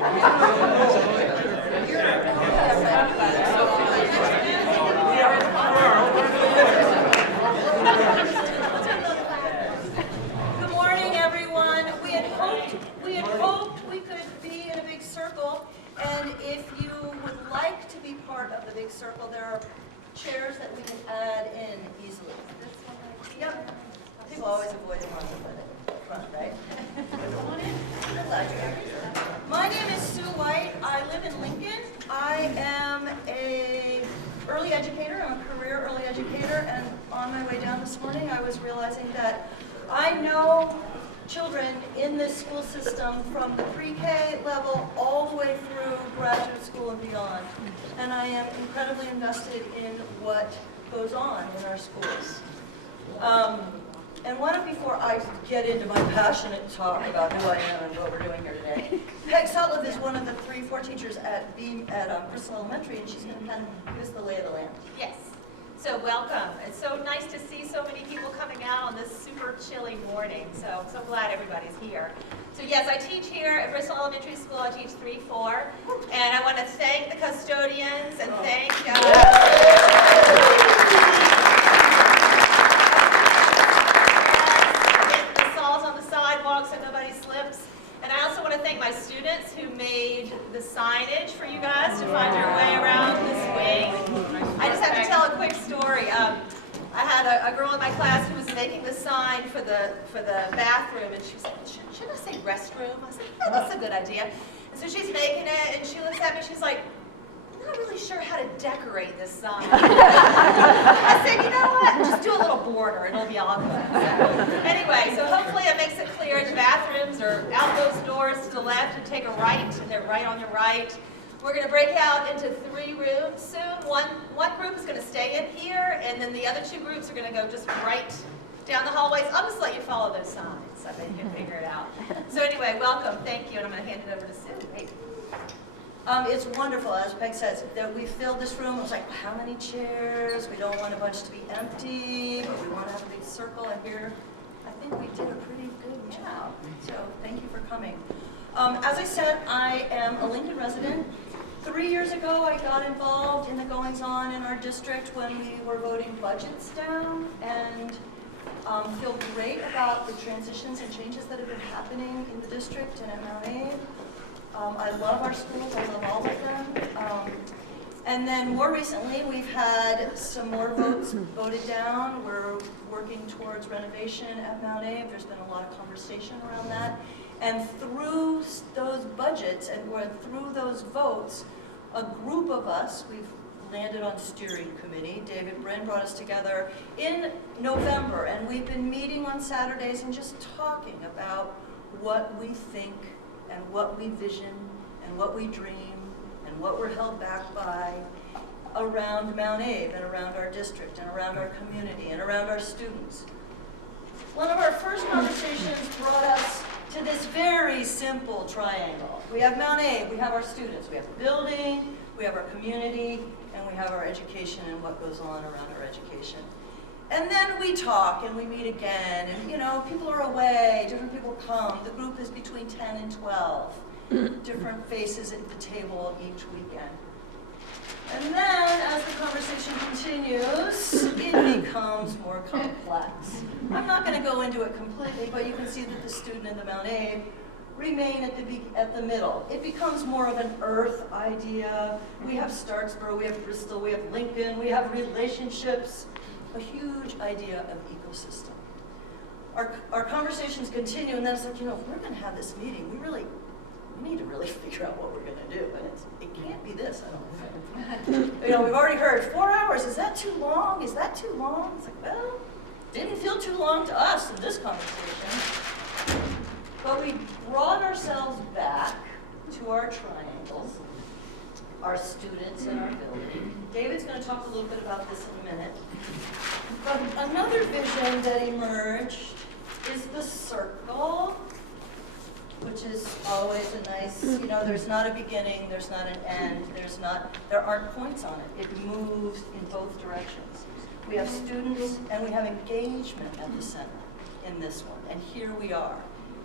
Good morning, everyone. We had hoped we could be in a big circle, and if you would like to be part of the big circle, there are chairs that we can add in easily. Yep. People always avoid the ones at the front, right? My name is Sue White. I live in Lincoln. I am an early educator. I'm a career early educator, and on my way down this morning, I was realizing that I know children in this school system from the pre-K level all the way through graduate school and beyond. And I am incredibly invested in what goes on in our schools. And why don't, before I get into my passionate talk about who I am and what we're doing here today, Peg Sutliff is one of the 3-4 teachers at Bristol Elementary, and she's going to kind of give us the lay of the land. Yes. So welcome. It's so nice to see so many people coming out on this super chilly morning. So glad everybody's here. So yes, I teach here at Bristol Elementary School. I teach 3-4, and I want to thank the custodians and thank the saws on the sidewalk so nobody slips. And I also want to thank my students who made the signage for you guys to find your way around this wing. I just have to tell a quick story. I had a girl in my class who was making the sign for the bathroom, and she was like, should I say restroom? I said, yeah, that's a good idea. And so she's making it, and she looks at me, she's like, I'm not really sure how to decorate this sign. I said, you know what? Just do a little border, and it'll be all good. So, anyway, so hopefully it makes it clear the bathrooms are out those doors to the left and take a right, and they're right on your right. We're going to break out into 3 rooms soon. One group is going to stay in here, and then the other 2 groups are going to go just right down the hallways. I'll just let you follow those signs so that you can figure it out. So anyway, welcome, thank you, and I'm going to hand it over to Sue. Hey. It's wonderful, as Peg says, that we filled this room. It was like, how many chairs? We don't want a bunch to be empty, but we want to have a big circle. And here, I think we did a pretty good job. So thank you for coming. As I said, I am a Lincoln resident. 3 years ago, I got involved in the goings-on in our district when we were voting budgets down, and feel great about the transitions and changes that have been happening in the district and at Mount Abe. I love our schools. I love all of them. And then more recently, we've had some more votes voted down. We're working towards renovation at Mount Abe. There's been a lot of conversation around that. And through those budgets and through those votes, a group of us, we've landed on steering committee. David Brin brought us together in November, and we've been meeting on Saturdays and just talking about what we think and what we vision and what we dream and what we're held back by around Mount Abe and around our district and around our community and around our students. One of our first conversations brought us to this very simple triangle. We have Mount Abe, we have our students, we have the building, we have our community, and we have our education and what goes on around our education. And then we talk and we meet again, and you know, people are away, different people come. The group is between 10 and 12, different faces at the table each weekend. And then, as the conversation continues, it becomes more complex. I'm not going to go into it completely, but you can see that the student and the Mount Abe remain at the middle. It becomes more of an earth idea. We have Starksboro, we have Bristol, we have Lincoln, we have relationships, a huge idea of ecosystem. Our conversations continue, and then it's like, you know, if we're going to have this meeting, we need to really figure out what we're going to do. And it can't be this, I don't think. You know, we've already heard 4 hours. Is that too long? Is that too long? It's like, well, didn't feel too long to us in this conversation. But we brought ourselves back to our triangles, our students and our building. David's going to talk a little bit about this in a minute. But another vision that emerged is the circle, which is always a nice, you know, there's not a beginning, there's not an end, there aren't points on it. It moves in both directions. We have students and we have engagement at the center in this one, and here we are.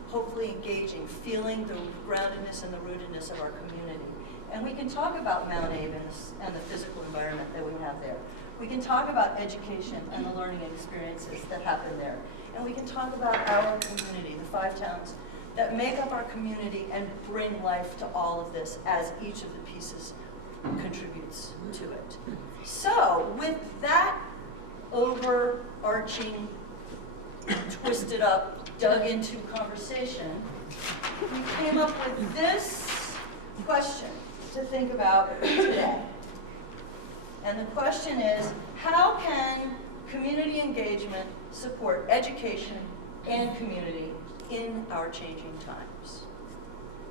hopefully engaging, feeling the groundedness and the rootedness of our community. And we can talk about Mount Abe and the physical environment that we have there. We can talk about education and the learning experiences that happen there. And we can talk about our community, the 5 towns that make up our community and bring life to all of this as each of the pieces contributes to it. So with that overarching, twisted up, dug into conversation, we came up with this question to think about today. And the question is, how can community engagement support education and community in our changing times?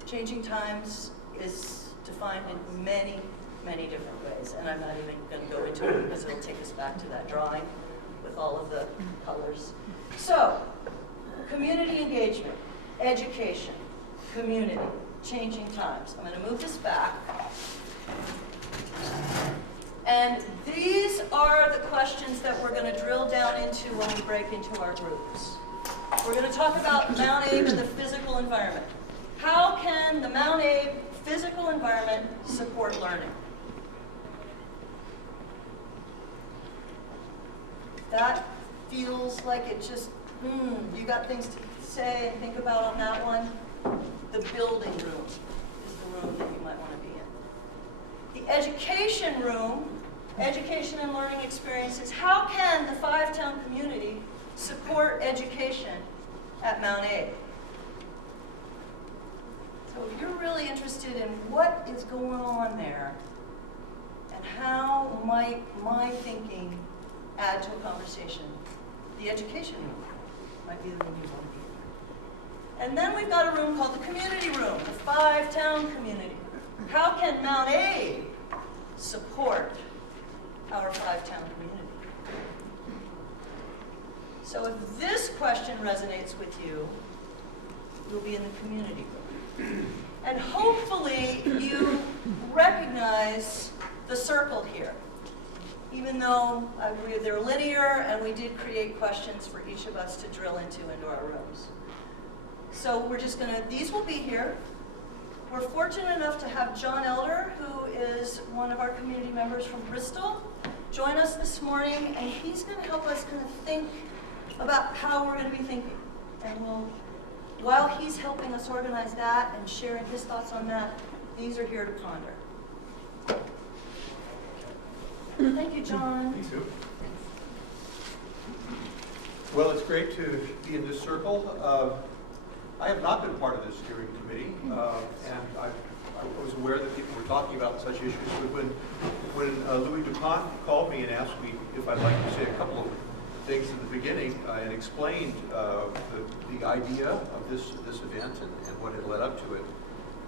Changing times is defined in many, many different ways, and I'm not even going to go into it because it'll take us back to that drawing with all of the colors. So, community engagement, education, community, changing times. I'm going to move this back. And these are the questions that we're going to drill down into when we break into our groups. We're going to talk about Mount Abe and the physical environment. How can the Mount Abe physical environment support learning? That feels like it just, you got things to say and think about on that one? The building room is the room that you might want to be in. The education room, education and learning experiences, how can the 5-town community support education at Mount Abe? So if you're really interested in what is going on there and how might my thinking add to a conversation, the education room might be the room you want to be in. And then we've got a room called the community room, the 5-town community. How can Mount Abe support our 5-town community? So if this question resonates with you, you'll be in the community room. And hopefully you recognize the circle here. Even though I agree they're linear, and we did create questions for each of us to drill into our rooms. So we're just going to, these will be here. We're fortunate enough to have John Elder, who is one of our community members from Bristol, join us this morning, and he's going to help us kind of think about how we're going to be thinking. And while he's helping us organize that and sharing his thoughts on that, these are here to ponder. Thank you, John. Me too. Well, it's great to be in this circle. I have not been part of this steering committee, and I was aware that people were talking about such issues, but when Louis DuPont called me and asked me if I'd like to say a couple of things in the beginning and explained the idea of this event and what had led up to it,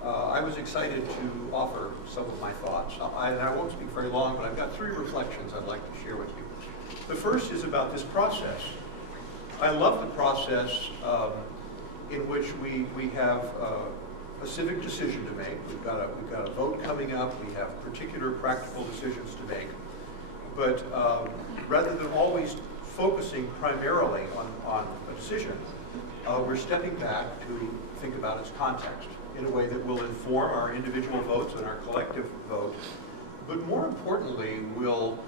I was excited to offer some of my thoughts. I won't speak very long, but I've got 3 reflections I'd like to share with you. The first is about this process. I love the process in which we have a civic decision to make. We've got a vote coming up. We have particular practical decisions to make. But rather than always focusing primarily on a decision, we're stepping back to think about its context in a way that will inform our individual votes and our collective vote, but more importantly, will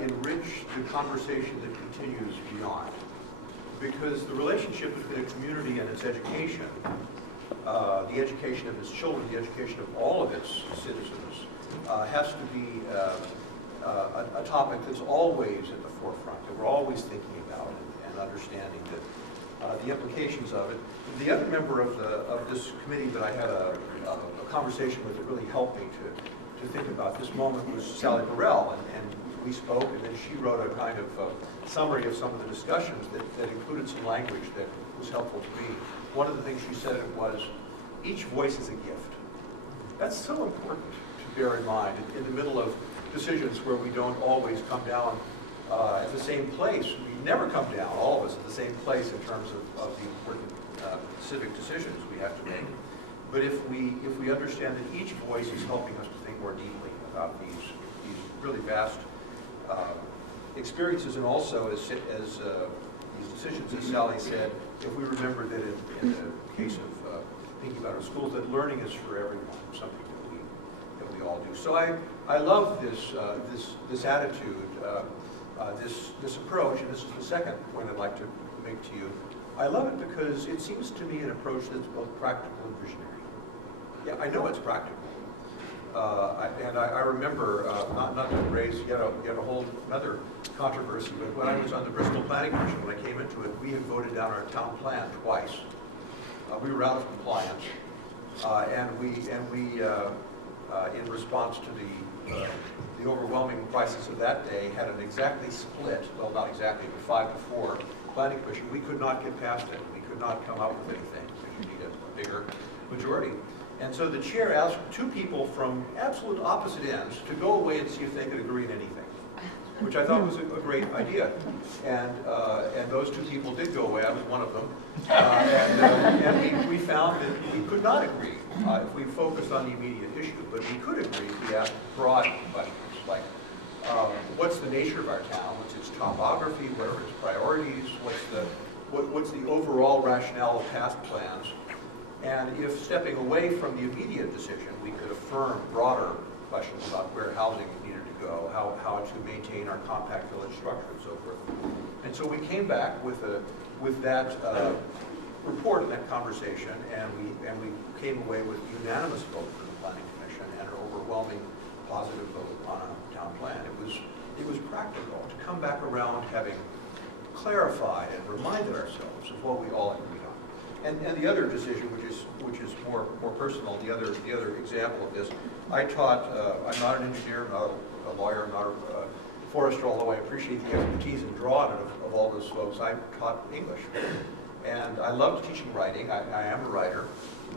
enrich the conversation that continues beyond. Because the relationship between a community and its education, the education of its children, the education of all of its citizens, has to be a topic that's always at the forefront, that we're always thinking about and understanding the implications of it. The other member of this committee that I had a conversation with that really helped me to think about this moment was Sally Burrell, and we spoke, and then she wrote a kind of summary of some of the discussions that included some language that was helpful to me. One of the things she said was, each voice is a gift. That's so important to bear in mind in the middle of decisions where we don't always come down at the same place. We never come down, all of us, at the same place in terms of the important civic decisions we have to make. But if we understand that each voice is helping us to think more deeply about these really vast experiences, and also as these decisions, as Sally said, if we remember that in the case of thinking about our schools, that learning is for everyone, something that we all do. So I love this attitude, this approach, and this is the second point I'd like to make to you. I love it because it seems to me an approach that's both practical and visionary. Yeah, I know it's practical. I remember, not to raise yet a whole another controversy, but when I was on the Bristol Planning Commission, when I came into it, we had voted down our town plan twice. We were out of compliance, and we in response to the overwhelming crisis of that day, had an exactly split, well, not exactly, but 5-4 planning commission. We could not get past it. We could not come up with anything because you need a bigger majority. And so the chair asked two people from absolute opposite ends to go away and see if they could agree on anything, which I thought was a great idea. And those two people did go away. I was one of them. And we found that we could not agree if we focused on the immediate issue, but we could agree if we asked broad questions like, what's the nature of our town? What's its topography? What are its priorities? What's the overall rationale of past plans? And if stepping away from the immediate decision, we could affirm broader questions about where housing needed to go, how to maintain our compact village structure and so forth. And so we came back with that report and that conversation, and we came away with a unanimous vote for the Planning Commission and an overwhelming positive vote on a town plan. It was practical to come back around having clarified and reminded ourselves of what we all agreed on. And the other decision, which is more personal, the other example of this, I taught. I'm not an engineer, not a lawyer, not a forester, although I appreciate the expertise and drawing of all those folks. I taught English, and I loved teaching writing. I am a writer,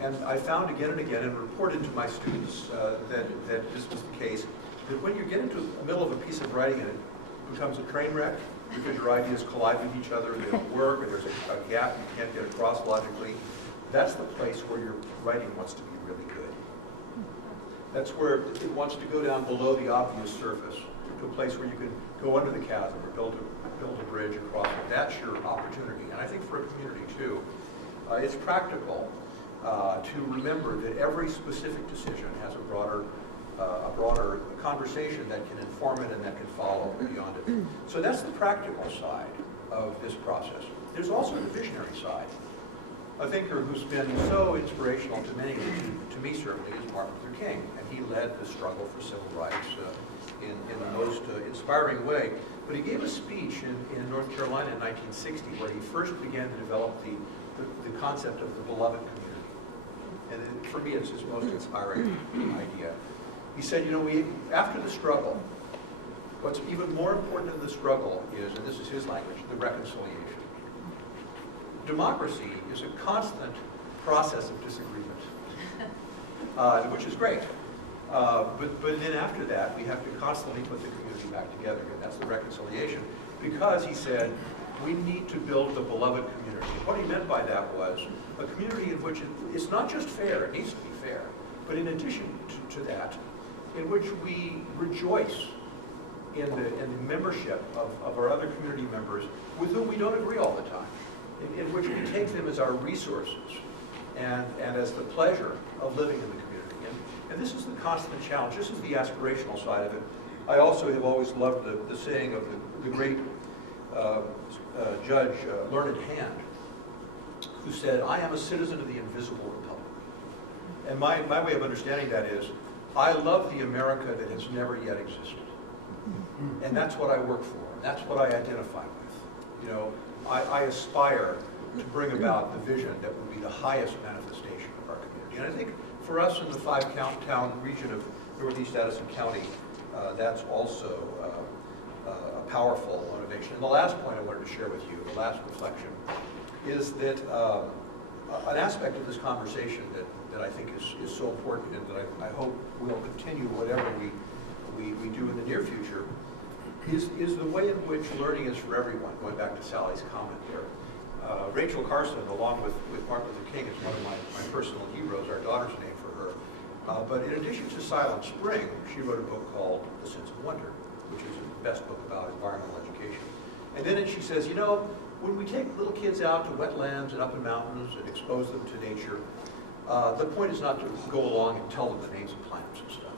and I found again and again, and reported to my students that this was the case. That when you get into the middle of a piece of writing and it becomes a train wreck, because your ideas collide with each other, they don't work, or there's a gap you can't get across logically, that's the place where your writing wants to be really good. That's where it wants to go down below the obvious surface, to a place where you can go under the chasm or build a bridge across it. That's your opportunity. And I think for a community too, it's practical to remember that every specific decision has a broader conversation that can inform it and that can follow beyond it. So that's the practical side of this process. There's also the visionary side. A thinker who's been so inspirational to many, to me certainly, is Martin Luther King, and he led the struggle for civil rights in the most inspiring way. But he gave a speech in North Carolina in 1960 where he first began to develop the concept of the beloved community. And for me, it's his most inspiring idea. He said, after the struggle, what's even more important than the struggle is, and this is his language, the reconciliation. Democracy is a constant process of disagreement, which is great. But then after that, we have to constantly put the community back together, and that's the reconciliation. Because, he said, we need to build the beloved community. What he meant by that was a community in which it's not just fair, it needs to be fair, but in addition to that, in which we rejoice in the membership of our other community members with whom we don't agree all the time, in which we take them as our resources and as the pleasure of living in the community. And this is the constant challenge. This is the aspirational side of it. I also have always loved the saying of the great judge, Learned Hand, who said, "I am a citizen of the invisible republic." And my way of understanding that is, I love the America that has never yet existed. And that's what I work for. That's what I identify with. I aspire to bring about the vision that would be the highest manifestation of our community. And I think for us in the five-town region of Northeast Addison County, that's also a powerful motivation. And the last point I wanted to share with you, the last reflection, is that an aspect of this conversation that I think is so important and that I hope will continue whatever we do in the near future is the way in which learning is for everyone, going back to Sally's comment there. Rachel Carson, along with Martin Luther King, is one of my personal heroes. Our daughter's named for her. But in addition to Silent Spring, she wrote a book called The Sense of Wonder, which is the best book about environmental education. And then she says, when we take little kids out to wetlands and up in mountains and expose them to nature, the point is not to go along and tell them the names of plants and stuff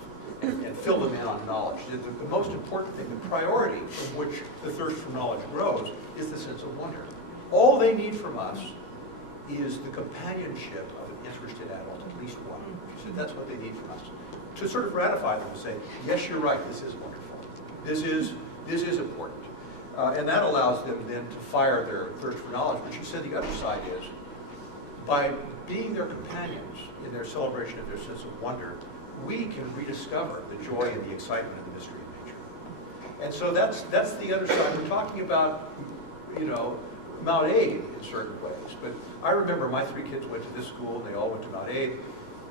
and fill them in on knowledge. The most important thing, the priority from which the thirst for knowledge grows, is the sense of wonder. All they need from us is the companionship of an interested adult, at least one. She said that's what they need from us. To sort of ratify them and say, yes, you're right, this is wonderful. This is important. And that allows them then to fire their thirst for knowledge. But she said the other side is, by being their companions in their celebration of their sense of wonder, we can rediscover the joy and the excitement and the mystery of nature. And so that's the other side. We're talking about, you know, Mount Aid in certain ways. But I remember my 3 kids went to this school, and they all went to Mount Aid,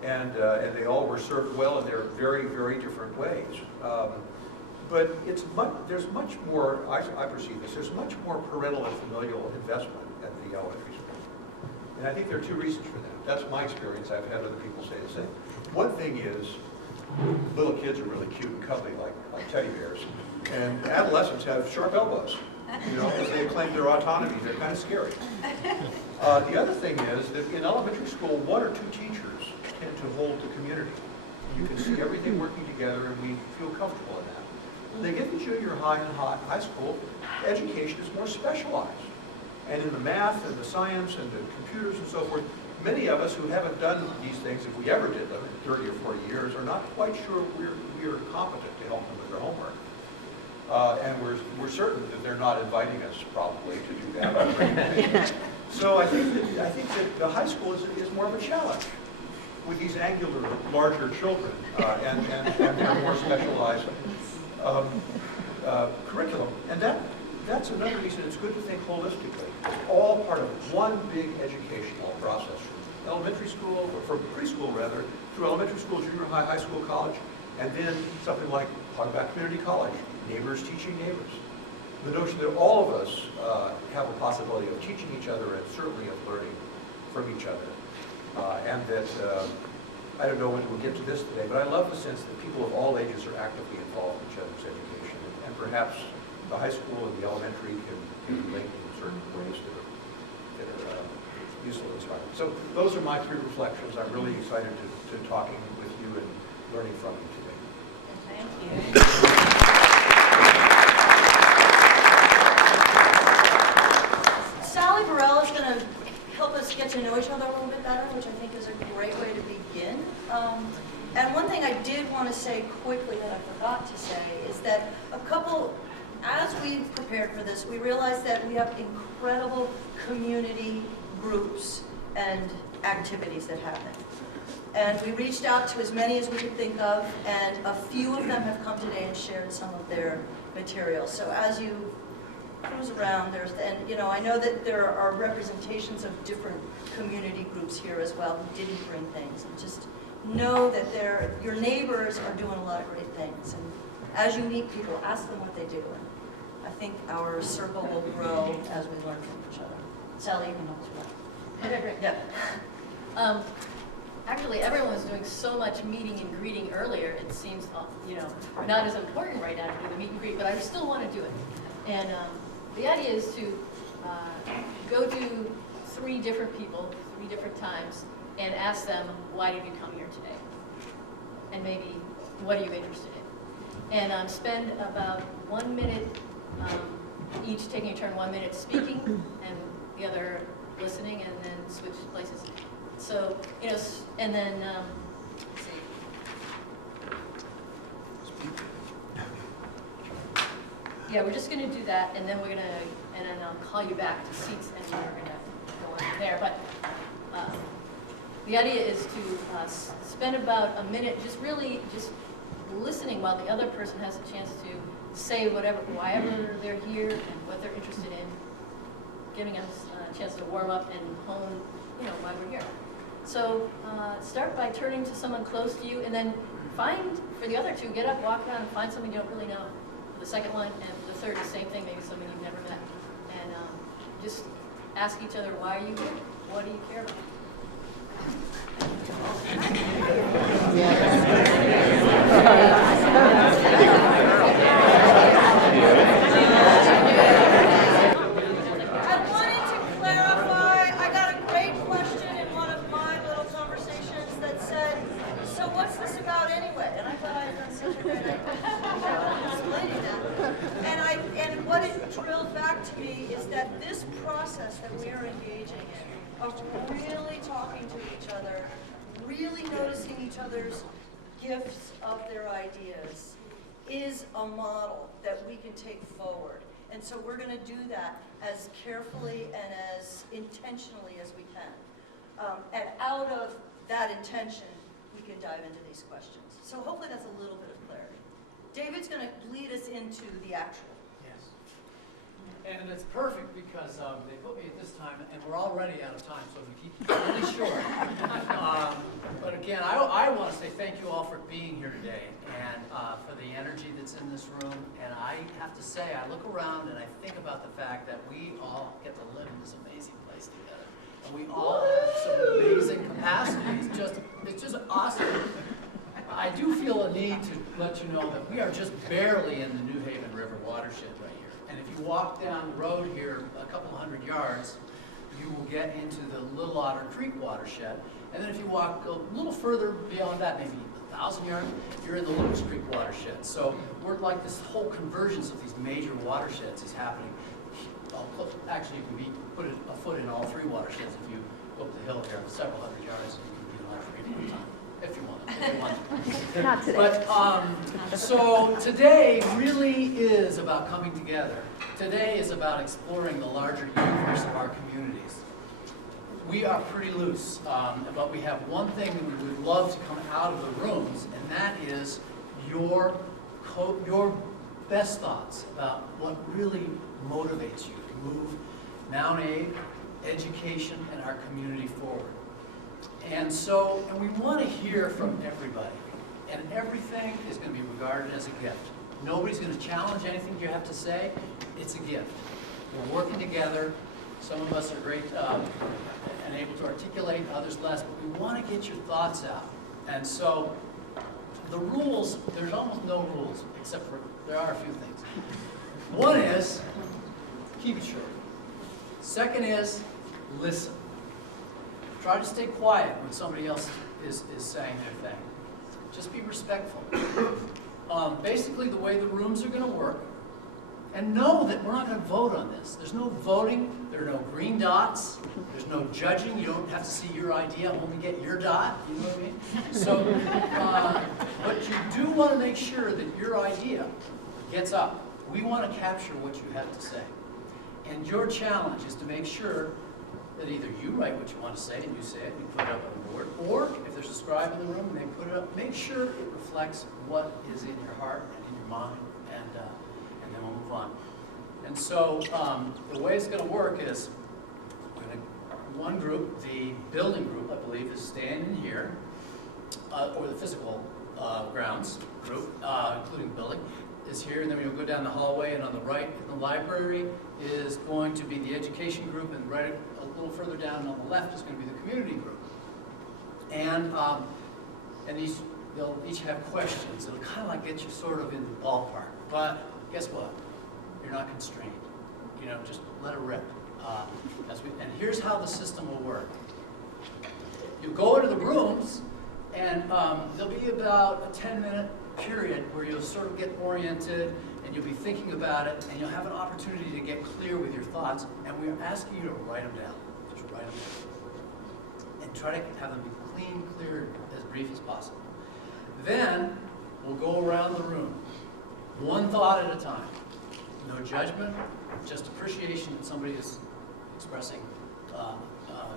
and they all were served well in their very, very different ways. But there's much more, I perceive this, there's much more parental and familial investment at the elementary school. And I think there are 2 reasons for that. That's my experience. I've had other people say the same. One thing is, little kids are really cute and cuddly like teddy bears. And adolescents have sharp elbows, you know, as they claim their autonomy. They're kind of scary. The other thing is that in elementary school, 1 or 2 teachers tend to hold the community. You can see everything working together, and we feel comfortable in that. When they get to junior high and high school, education is more specialized. And in the math and the science and the computers and so forth, many of us who haven't done these things, if we ever did them in 30 or 40 years, are not quite sure we're competent to help them with their homework. And we're certain that they're not inviting us probably to do that. So I think that the high school is more of a challenge with these angular, larger children and their more specialized curriculum. And that's another reason it's good to think holistically. It's all part of one big educational process, from elementary school, or from preschool rather, through elementary school, junior high, high school, college, and then something like talk about community college, neighbors teaching neighbors. The notion that all of us have a possibility of teaching each other and certainly of learning from each other. And that, I don't know when we'll get to this today, but I love the sense that people of all ages are actively involved in each other's education. And perhaps the high school and the elementary can relate in certain ways that are useful and inspiring. So those are my 3 reflections. I'm really excited to talking with you and learning from you today. Thank you. Sally Burrell is going to help us get to know each other a little bit better, which I think is a great way to begin. And one thing I did want to say quickly that I forgot to say is that as we prepared for this, we realized that we have incredible community groups and activities that happen. And we reached out to as many as we could think of, and a few of them have come today and shared some of their materials. So as you cruise around, and you know, I know that there are representations of different community groups here as well who didn't bring things. And just know that your neighbors are doing a lot of great things. And as you meet people, ask them what they do. And I think our circle will grow as we learn from each other. Sally, you can help us with that. Okay, great. Yeah. Actually, everyone was doing so much meeting and greeting earlier, it seems, you know, not as important right now to do the meet and greet, but I still want to do it. And the idea is to go to 3 different people, 3 different times, and ask them, why did you come here today? And maybe, what are you interested in? And spend about 1 minute, each taking a turn, 1 minute speaking, and the other listening, and then switch places. So, you know, and then, let's see. Yeah, we're just going to do that, and then we're going to, and then I'll call you back to seats, and we're going to go on from there. But the idea is to spend about a minute just really just listening while the other person has a chance to say whatever they're here and what they're interested in, giving us a chance to warm up and hone, you know, why we're here. So start by turning to someone close to you, and then find, for the other 2, get up, walk around, and find someone you don't really know. The second one, and the third, the same thing, maybe someone you've never met. And just ask each other, why are you here? What do you care about? I wanted drilled back to me is that this process that we are engaging in, of really talking to each other, really noticing each other's gifts of their ideas, is a model that we can take forward. And so we're going to do that as carefully and as intentionally as we can. And out of that intention, we can dive into these questions. So hopefully that's a little bit of clarity. David's going to lead us into the actual. Yes. And it's perfect because they put me at this time, and we're already out of time, so we keep it really short. But again, I want to say thank you all for being here today, and for the energy that's in this room. And I have to say, I look around and I think about the fact that we all get to live in this amazing place together. And we all have some amazing capacities. It's just awesome. I do feel a need to let you know that we are just barely in the New Haven River watershed right here. And if you walk down the road here a couple hundred yards, you will get into the Little Otter Creek watershed. And then if you walk a little further beyond that, maybe 1,000 yards, you're in the Lewis Creek watershed. So we're like this whole convergence of these major watersheds is happening. Actually, you can put a foot in all three watersheds if you go up the hill here several hundred yards. You can be in all three at one time. If you want. Not today. But, so today really is about coming together. Today is about exploring the larger universe of our communities. We are pretty loose, but we have one thing that we would love to come out of the rooms, and that is your best thoughts about what really motivates you to move Mount Aid, education, and our community forward. And we want to hear from everybody. And everything is going to be regarded as a gift. Nobody's going to challenge anything you have to say. It's a gift. We're working together. Some of us are great and able to articulate, others less, but we want to get your thoughts out. And so the rules, there's almost no rules, except for there are a few things. One is, keep it short. Second is, listen. Try to stay quiet when somebody else is saying their thing. Just be respectful. Basically, the way the rooms are going to work, and know that we're not going to vote on this. There's no voting. There are no green dots. There's no judging. You don't have to see your idea, only get your dot. You know what I mean? So, but you do want to make sure that your idea gets up. We want to capture what you have to say. And your challenge is to make sure that either you write what you want to say and you say it and you put it up on the board, or if there's a scribe in the room and they put it up, make sure it reflects what is in your heart and in your mind, and then we'll move on. And so the way it's going to work is one group, the building group, I believe, is staying in here, or the physical grounds group, including the building, is here, and then we'll go down the hallway, and on the right in the library is going to be the education group, and right a little further down on the left is going to be the community group. And they'll each have questions. It'll kind of like get you sort of in the ballpark. But guess what? You're not constrained. You know, just let it rip. And here's how the system will work. You go into the rooms, and there'll be about a 10-minute period where you'll sort of get oriented, and you'll be thinking about it, and you'll have an opportunity to get clear with your thoughts, and we're asking you to write them down. Just write them down. And try to have them be clean, clear, as brief as possible. Then, we'll go around the room, one thought at a time. No judgment, just appreciation that somebody is expressing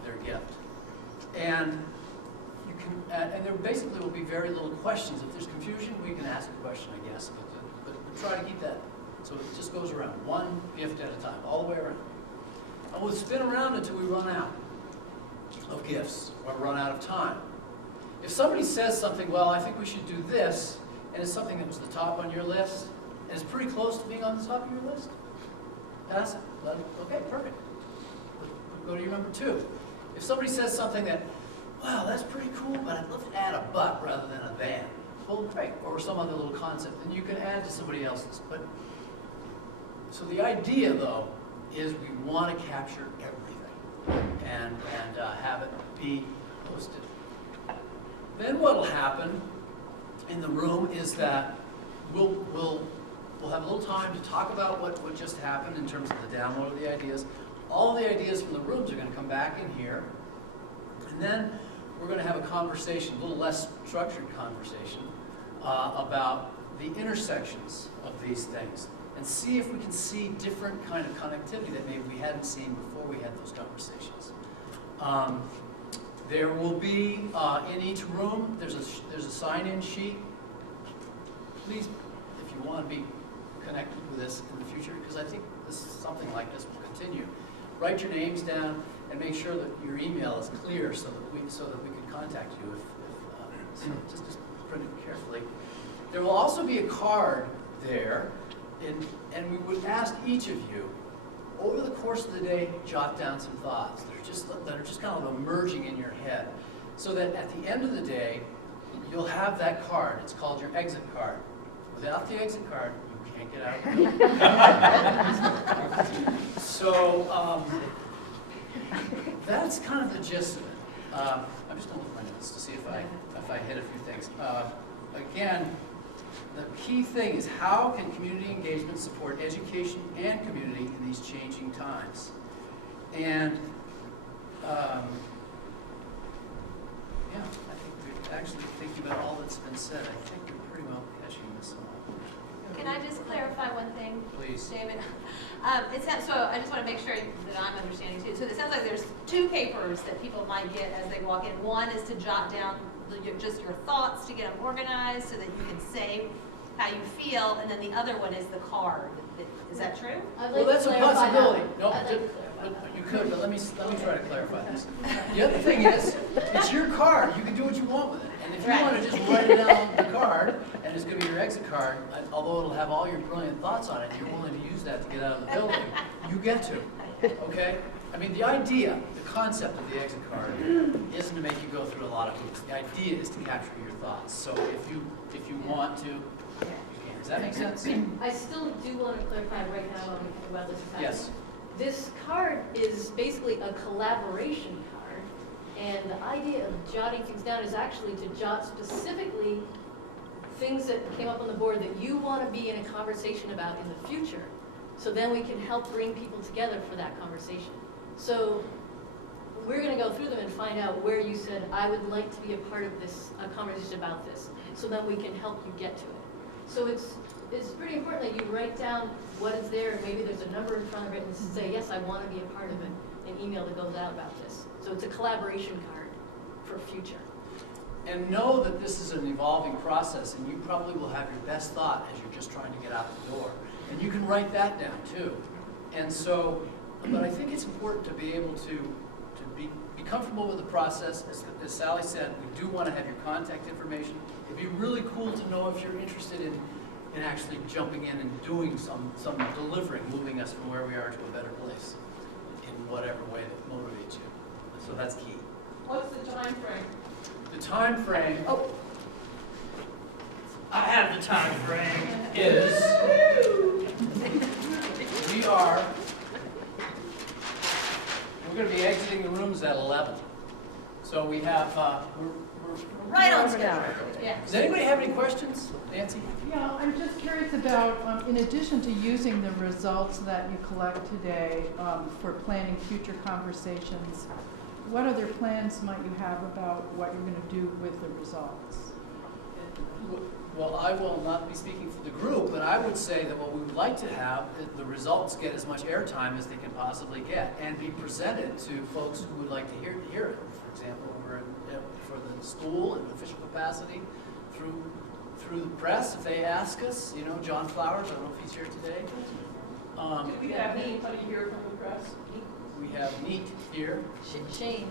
their gift. And and there basically will be very little questions. If there's confusion, we can ask a question, I guess. But try to keep that so it just goes around, one gift at a time, all the way around. And we'll spin around until we run out of gifts or run out of time. If somebody says something, well, I think we should do this, and it's something that was the top on your list, and it's pretty close to being on the top of your list, pass it. Okay, perfect. Go to your number 2. If somebody says something that, wow, that's pretty cool, but I'd love to add a but rather than a than. Well, great, or some other little concept, and you can add to somebody else's. But so the idea, though, is we want to capture everything and have it be posted. Then what will happen in the room is that we'll We'll have a little time to talk about what just happened in terms of the download of the ideas. All the ideas from the rooms are going to come back in here. And then we're going to have a conversation, a little less structured conversation, about the intersections of these things and see if we can see different kind of connectivity that maybe we hadn't seen before we had those conversations. There will be, in each room, there's a sign-in sheet. Please, if you want to be connected with this in the future, because I think something like this will continue, write your names down and make sure that your email is clear so that we can contact you so just print it carefully. There will also be a card there, and we would ask each of you, over the course of the day, jot down some thoughts that are just kind of emerging in your head, so that at the end of the day, you'll have that card. It's called your exit card. Without the exit card, you can't get out of the building. So that's kind of the gist of it. I'm just going to look at my notes to see if I hit a few things. Again, the key thing is how can community engagement support education and community in these changing times? And yeah, I think we're actually thinking about all that's been said. I think we're pretty well catching this all. Can I just clarify one thing? Please. David? It sounds, so I just want to make sure that I'm understanding too. So it sounds like there's two papers that people might get as they walk in. One is to jot down just your thoughts to get them organized so that you can say how you feel, and then the other one is the card. Is that true? Well, that's a possibility. No, you could, but let me try to clarify this. The other thing is, it's your card. You can do what you want with it. And if you want to just write it down on the card, and it's going to be your exit card, although it'll have all your brilliant thoughts on it, and you're willing to use that to get out of the building, you get to. Okay? I mean, the idea, the concept of the exit card isn't to make you go through a lot of hoops. The idea is to capture your thoughts. So if you want to, you can. Does that make sense? I still do want to clarify right now when we think about this. Yes. This card is basically a collaboration card, and the idea of jotting things down is actually to jot specifically things that came up on the board that you want to be in a conversation about in the future. So then we can help bring people together for that conversation. So we're going to go through them and find out where you said, I would like to be a part of this, a conversation about this, so then we can help you get to it. So it's pretty important that you write down what is there, and maybe there's a number in front of it, and say, yes, I want to be a part of it, an email that goes out about this. So it's a collaboration card for future. And know that this is an evolving process, and you probably will have your best thought as you're just trying to get out the door. And you can write that down too. And so, but I think it's important to be able to be comfortable with the process. As Sally said, we do want to have your contact information. It'd be really cool to know if you're interested in actually jumping in and doing some delivering, moving us from where we are to a better place in whatever way that motivates you. So that's key. What's the time frame? The time frame. Oh. I have the time frame is we're going to be exiting the rooms at 11. So we have we're Right on schedule. Yeah. Does anybody have any questions, Nancy? Yeah, I'm just curious about, in addition to using the results that you collect today for planning future conversations, what other plans might you have about what you're going to do with the results? Well, I will not be speaking for the group, but I would say that what we would like to have is the results get as much airtime as they can possibly get and be presented to folks who would like to hear it. For example, for the school in official capacity, through the press, if they ask us, John Flowers, I don't know if he's here today. Do we have anybody here from the press? We have Neat here. Shane.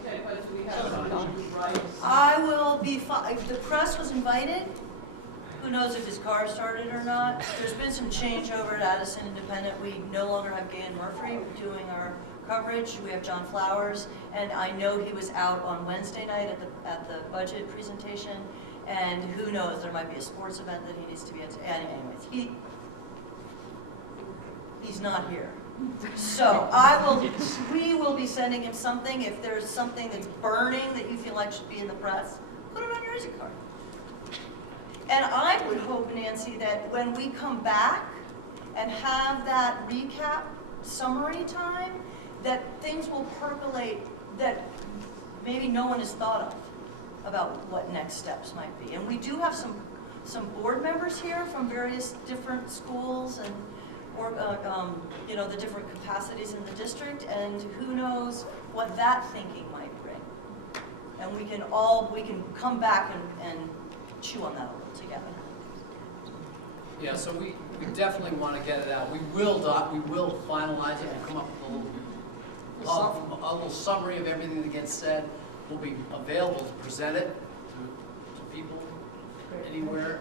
Okay, but do we have somebody who writes? I will be, if the press was invited, who knows if his car started or not. There's been some change over at Addison Independent. We no longer have Gay and Murphy doing our coverage. We have John Flowers, and I know he was out on Wednesday night at the budget presentation, and who knows, there might be a sports event that he needs to be at. Anyways, he's not here. So we will be sending him something. If there's something that's burning that you feel like should be in the press, put it on your exit card. And I'm would hope, Nancy, that when we come back and have that recap summary time, that things will percolate that maybe no one has thought of about what next steps might be. And we do have some board members here from various different schools and or you know, the different capacities in the district, and who knows what that thinking might bring. And we can come back and chew on that a little together. Yeah, so we definitely want to get it out. We will finalize it and come up with a little summary of everything that gets said. Will be available to present it to people anywhere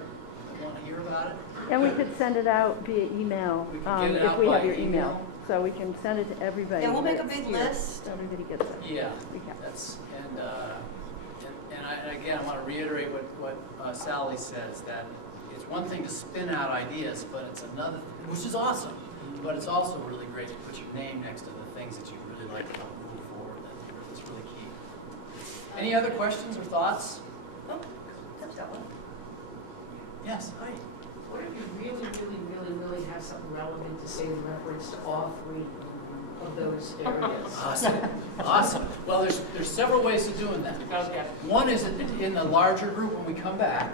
that want to hear about it. And we could send it out via email, We can get it if out we by have your email. email. So we can send it to everybody. Yeah, we'll make a that's big here, list. so everybody gets it. Yeah, Recap. that's, and again, I want to reiterate what Sally says, that it's one thing to spin out ideas, but it's another, which is awesome, but it's also really great to put your name next to the things that you really like to move forward. That's really key. Any other questions or thoughts? Oh, that's got one. Yes, hi. What if you really have something relevant to say in reference to all three of those areas? Awesome. Well, there's several ways of doing that. Okay. One is in the larger group when we come back,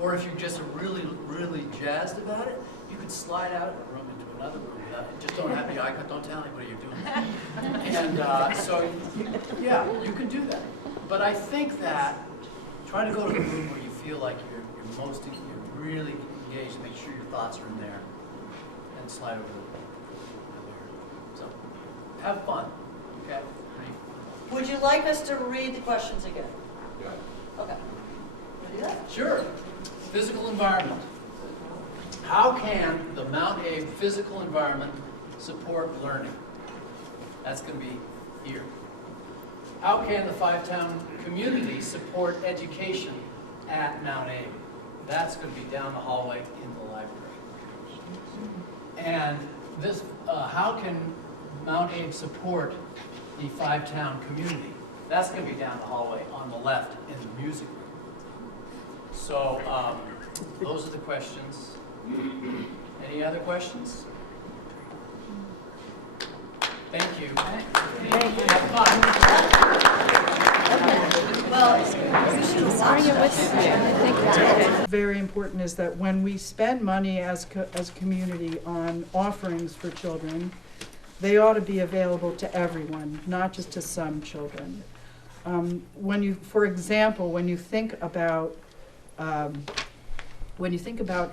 or if you're just really jazzed about it, you could slide out of a room into another room. Just don't have any eye contact. Don't tell anybody you're doing that. And so, yeah, you can do that. But I think that try to go to the room where you feel like you're really engaged. Make sure your thoughts are in there, and slide over there. So, have fun. Okay. Would you like us to read the questions again? Yeah. Okay. Wanna do that? Sure. Physical environment. How can the Mount Abe physical environment support learning? That's going to be here. How can the Fivetown community support education at Mount Abe? That's going to be down the hallway in the library. And this, how can Mount Abe support the Fivetown community? That's going to be down the hallway on the left in the music room. So those are the questions. Any other questions? Thank you. Have fun. Well, you should have watched us. Very important is that when we spend money as a community on offerings for children, they ought to be available to everyone, not just to some children. For example, when you think about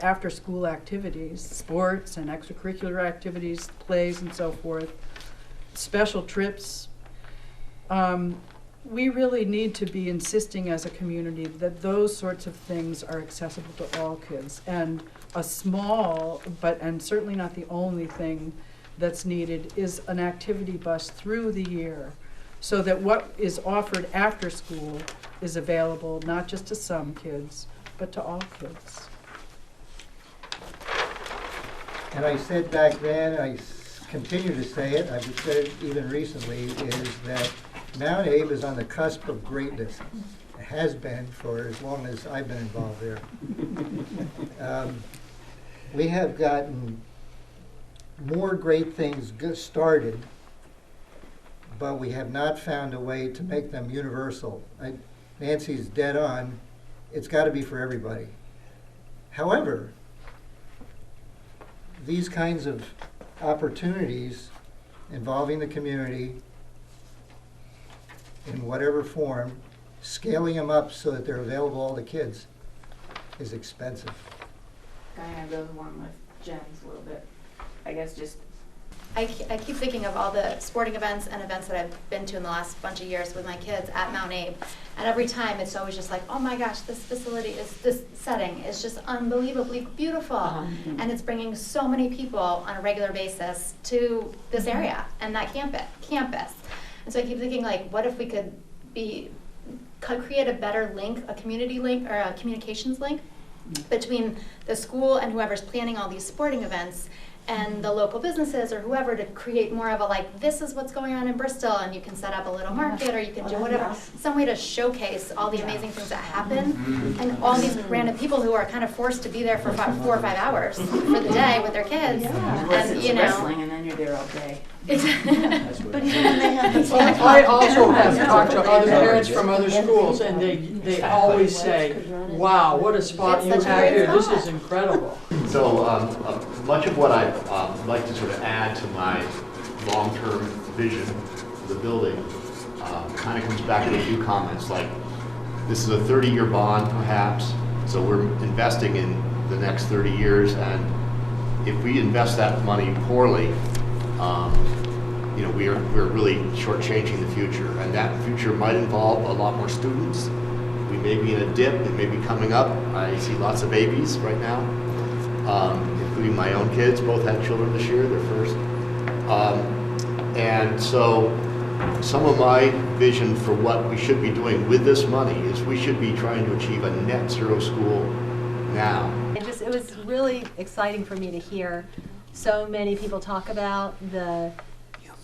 after-school activities, sports and extracurricular activities, plays and so forth, special trips, we really need to be insisting as a community that those sorts of things are accessible to all kids. And a small, and certainly not the only thing that's needed, is an activity bus through the year, so that what is offered after school is available not just to some kids, but to all kids. And I said back then, I continue to say it, I've said it even recently, is that Mount Abe is on the cusp of greatness. It has been for as long as I've been involved there. We have gotten more great things started, but we have not found a way to make them universal. Nancy's dead on. It's got to be for everybody. However, these kinds of opportunities involving the community in whatever form, scaling them up so that they're available to all the kids is expensive. Kind of goes along with Jen's a little bit. I guess just I keep thinking of all the sporting events and events that I've been to in the last bunch of years with my kids at Mount Abe. And every time it's always just like, oh my gosh, this setting is just unbelievably beautiful. And it's bringing so many people on a regular basis to this area and that campus. And so I keep thinking, like, what if we could create a better link, a community link or a communications link between the school and whoever's planning all these sporting events, and the local businesses or whoever to create more of a like, this is what's going on in Bristol, and you can set up a little market or you can do whatever, some way to showcase all the amazing things that happen, and all these random people who are kind of forced to be there for about 4 or 5 hours for the day with their kids, and you know. Wrestling, and then you're there all day. But even when they have the I also have talked to other parents from other schools, and they always say, wow, what a spot It's you such a have great here, this spot. is incredible. So much of what I'd like to sort of add to my long-term vision for the building kind of comes back to a few comments, like this is a 30-year bond perhaps, so we're investing in the next 30 years, and if we invest that money poorly, you know, we're really shortchanging the future, and that future might involve a lot more students. We may be in a dip, it may be coming up. I see lots of babies right now, including my own kids. Both had children this year, their first. And so some of my vision for what we should be doing with this money is we should be trying to achieve a net zero school now. It was really exciting for me to hear so many people talk about the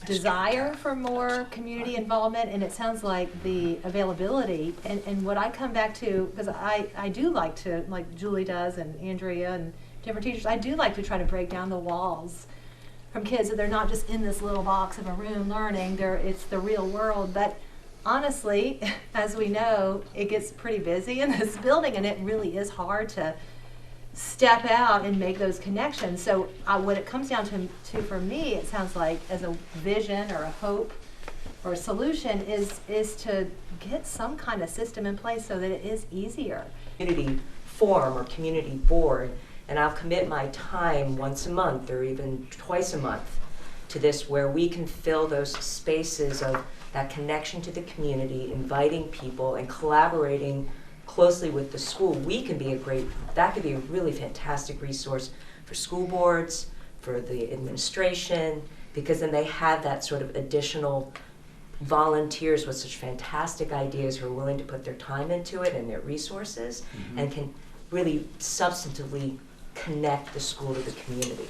desire for more community involvement, and it sounds like the availability. And what I come back to, because I do like to, like Julie does and Andrea and different teachers, I do like to try to break down the walls from kids, so they're not just in this little box of a room learning, it's the real world. But honestly, as we know, it gets pretty busy in this building, and it really is hard to step out and make those connections. So what it comes down to for me, it sounds like as a vision or a hope or a solution is to get some kind of system in place so that it is easier. Community forum or community board, and I'll commit my time once a month or even twice a month to this, where we can fill those spaces of that connection to the community, inviting people and collaborating closely with the school. That could be a really fantastic resource for school boards, for the administration, because then they have that sort of additional volunteers with such fantastic ideas who are willing to put their time into it and their resources, and can really substantively connect the school to the community.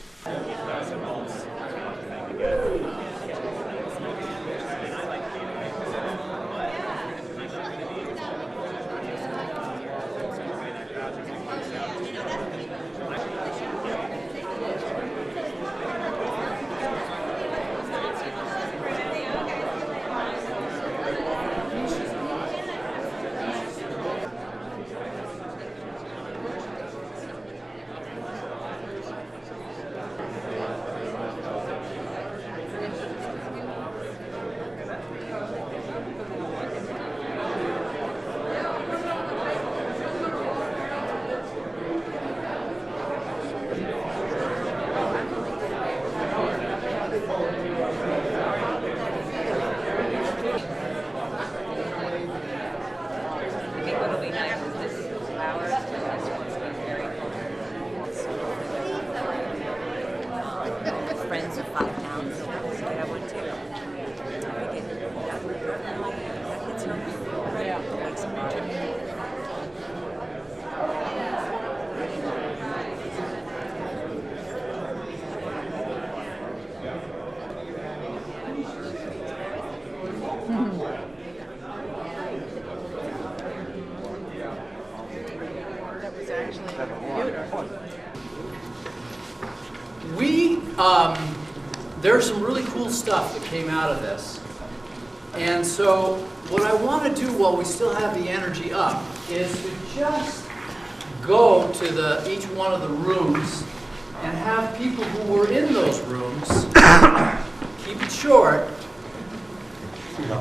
Friends of 5 pounds. I went to. That was actually beautiful. There's some really cool stuff that came out of this. And so what I want to do while we still have the energy up is to just go to each one of the rooms and have people who were in those rooms, keep it short,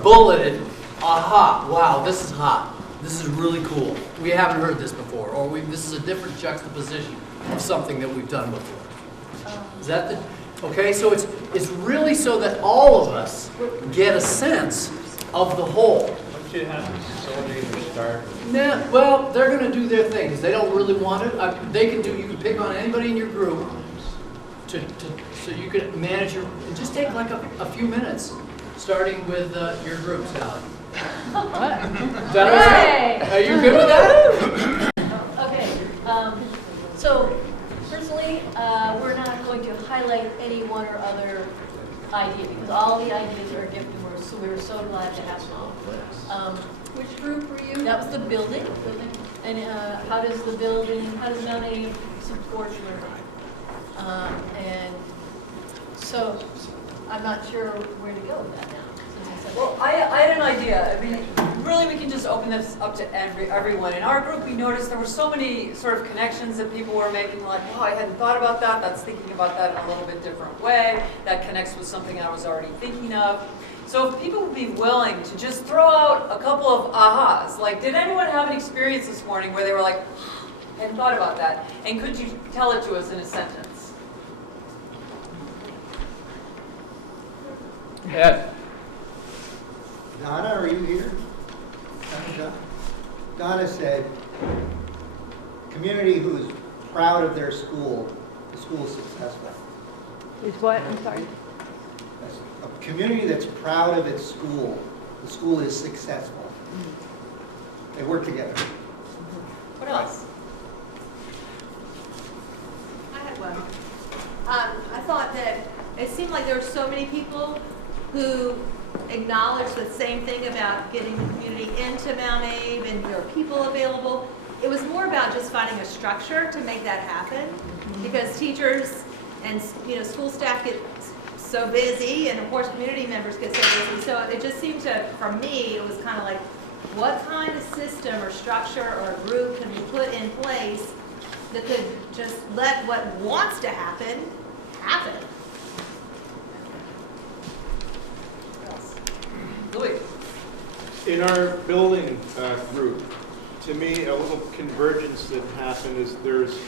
bulleted, aha, wow, this is hot. This is really cool. We haven't heard this before, or this is a different juxtaposition of something that we've done before. Is that the... Okay, so it's really so that all of us get a sense of the whole. Don't you have to facilitate or start? Nah, well, they're going to do their things. They don't really want it. You can pick on anybody in your group so you can manage just take like a few minutes, starting with your group, Sally. Is that all right? Are you good with that? Okay, so Personally, we're not going to highlight any one or other idea because all the ideas are given to us, so we're so glad to have them. Which group were you? That was the building. And how does Mount A support learning? And so I'm not sure where to go with that now. Well, I had an idea. I mean, really, we can just open this up to everyone. In our group, we noticed there were so many sort of connections that people were making, like, wow, I hadn't thought about that. That's thinking about that in a little bit different way. That connects with something I was already thinking of. So if people would be willing to just throw out a couple of ahas, like, did anyone have an experience this morning where they were like, I hadn't thought about that? And could you tell it to us in a sentence? Ed? Donna, are you here? Donna said, community who is proud of their school, the school is successful. Is what, I'm sorry? A community that's proud of its school, the school is successful. They work together. What else? I had one. I thought that it seemed like there were so many people who acknowledged the same thing about getting the community into Mount Abe and there are people available. It was more about just finding a structure to make that happen because teachers and school staff get so busy and of course community members get so busy. So it just seemed to, for me, it was kind of like, what kind of system or structure or group can we put in place that could just let what wants to happen, happen? Louis. In our building group, to me, a little convergence that happened is there's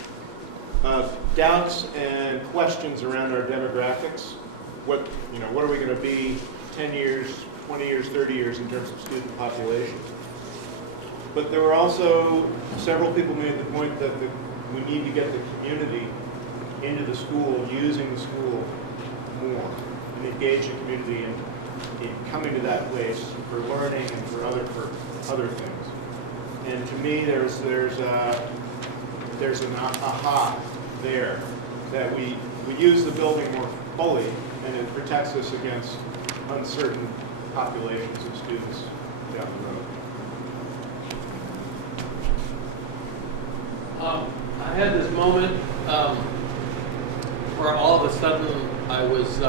doubts and questions around our demographics. What are we going to be 10 years, 20 years, 30 years in terms of student population? But there were also several people made the point that we need to get the community into the school, using the school more, and engage the community in coming to that place for learning and for other things. And to me, there's an aha there that we use the building more fully, and it protects us against uncertain populations of students down the road. I had this moment where all of a sudden I was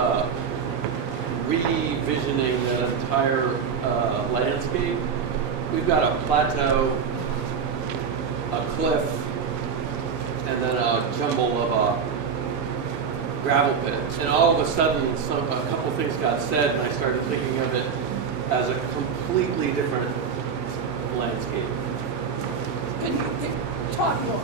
re-visioning that entire landscape. We've got a plateau, a cliff, and then a jumble of a gravel pit. And all of a sudden, a couple things got said, and I started thinking of it as a completely different landscape. Can you talk more?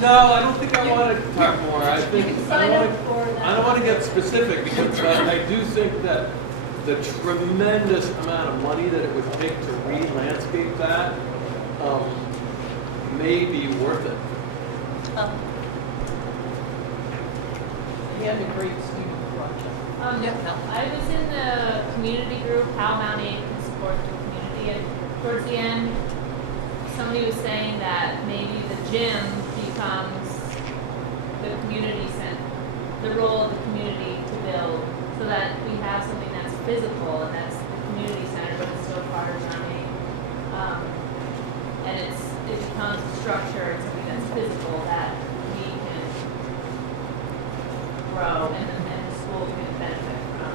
No, I don't think I want to talk more. I think You can sign up for that. I don't want to get specific because I do think that the tremendous amount of money that it would take to re-landscape that may be worth it. He had a great student project. I was in the community group, how Mount Abe can support the community, and towards the end, somebody was saying that maybe the gym becomes the community center, the role of the community to build, so that we have something that's physical and that's the community center, but it's still part of Mount Abe. And it becomes a structure, it's something that's physical that we can grow and the school can benefit from.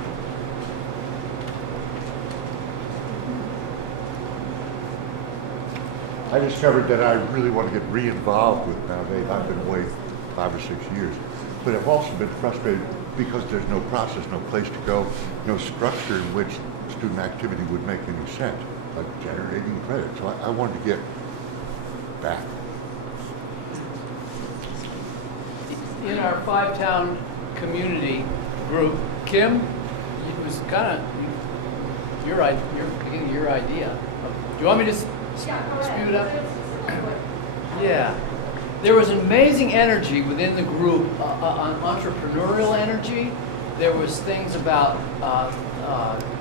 I discovered that I really want to get re-involved with Mount Abe. I've been away 5 or 6 years, but I've also been frustrated because there's no process, no place to go, no structure in which student activity would make any sense, like generating credit. So I wanted to get back. In our five-town community group, Kim, it was kind of your idea. Do you want me to spew it up? Yeah. There was amazing energy within the group, on entrepreneurial energy. There was things about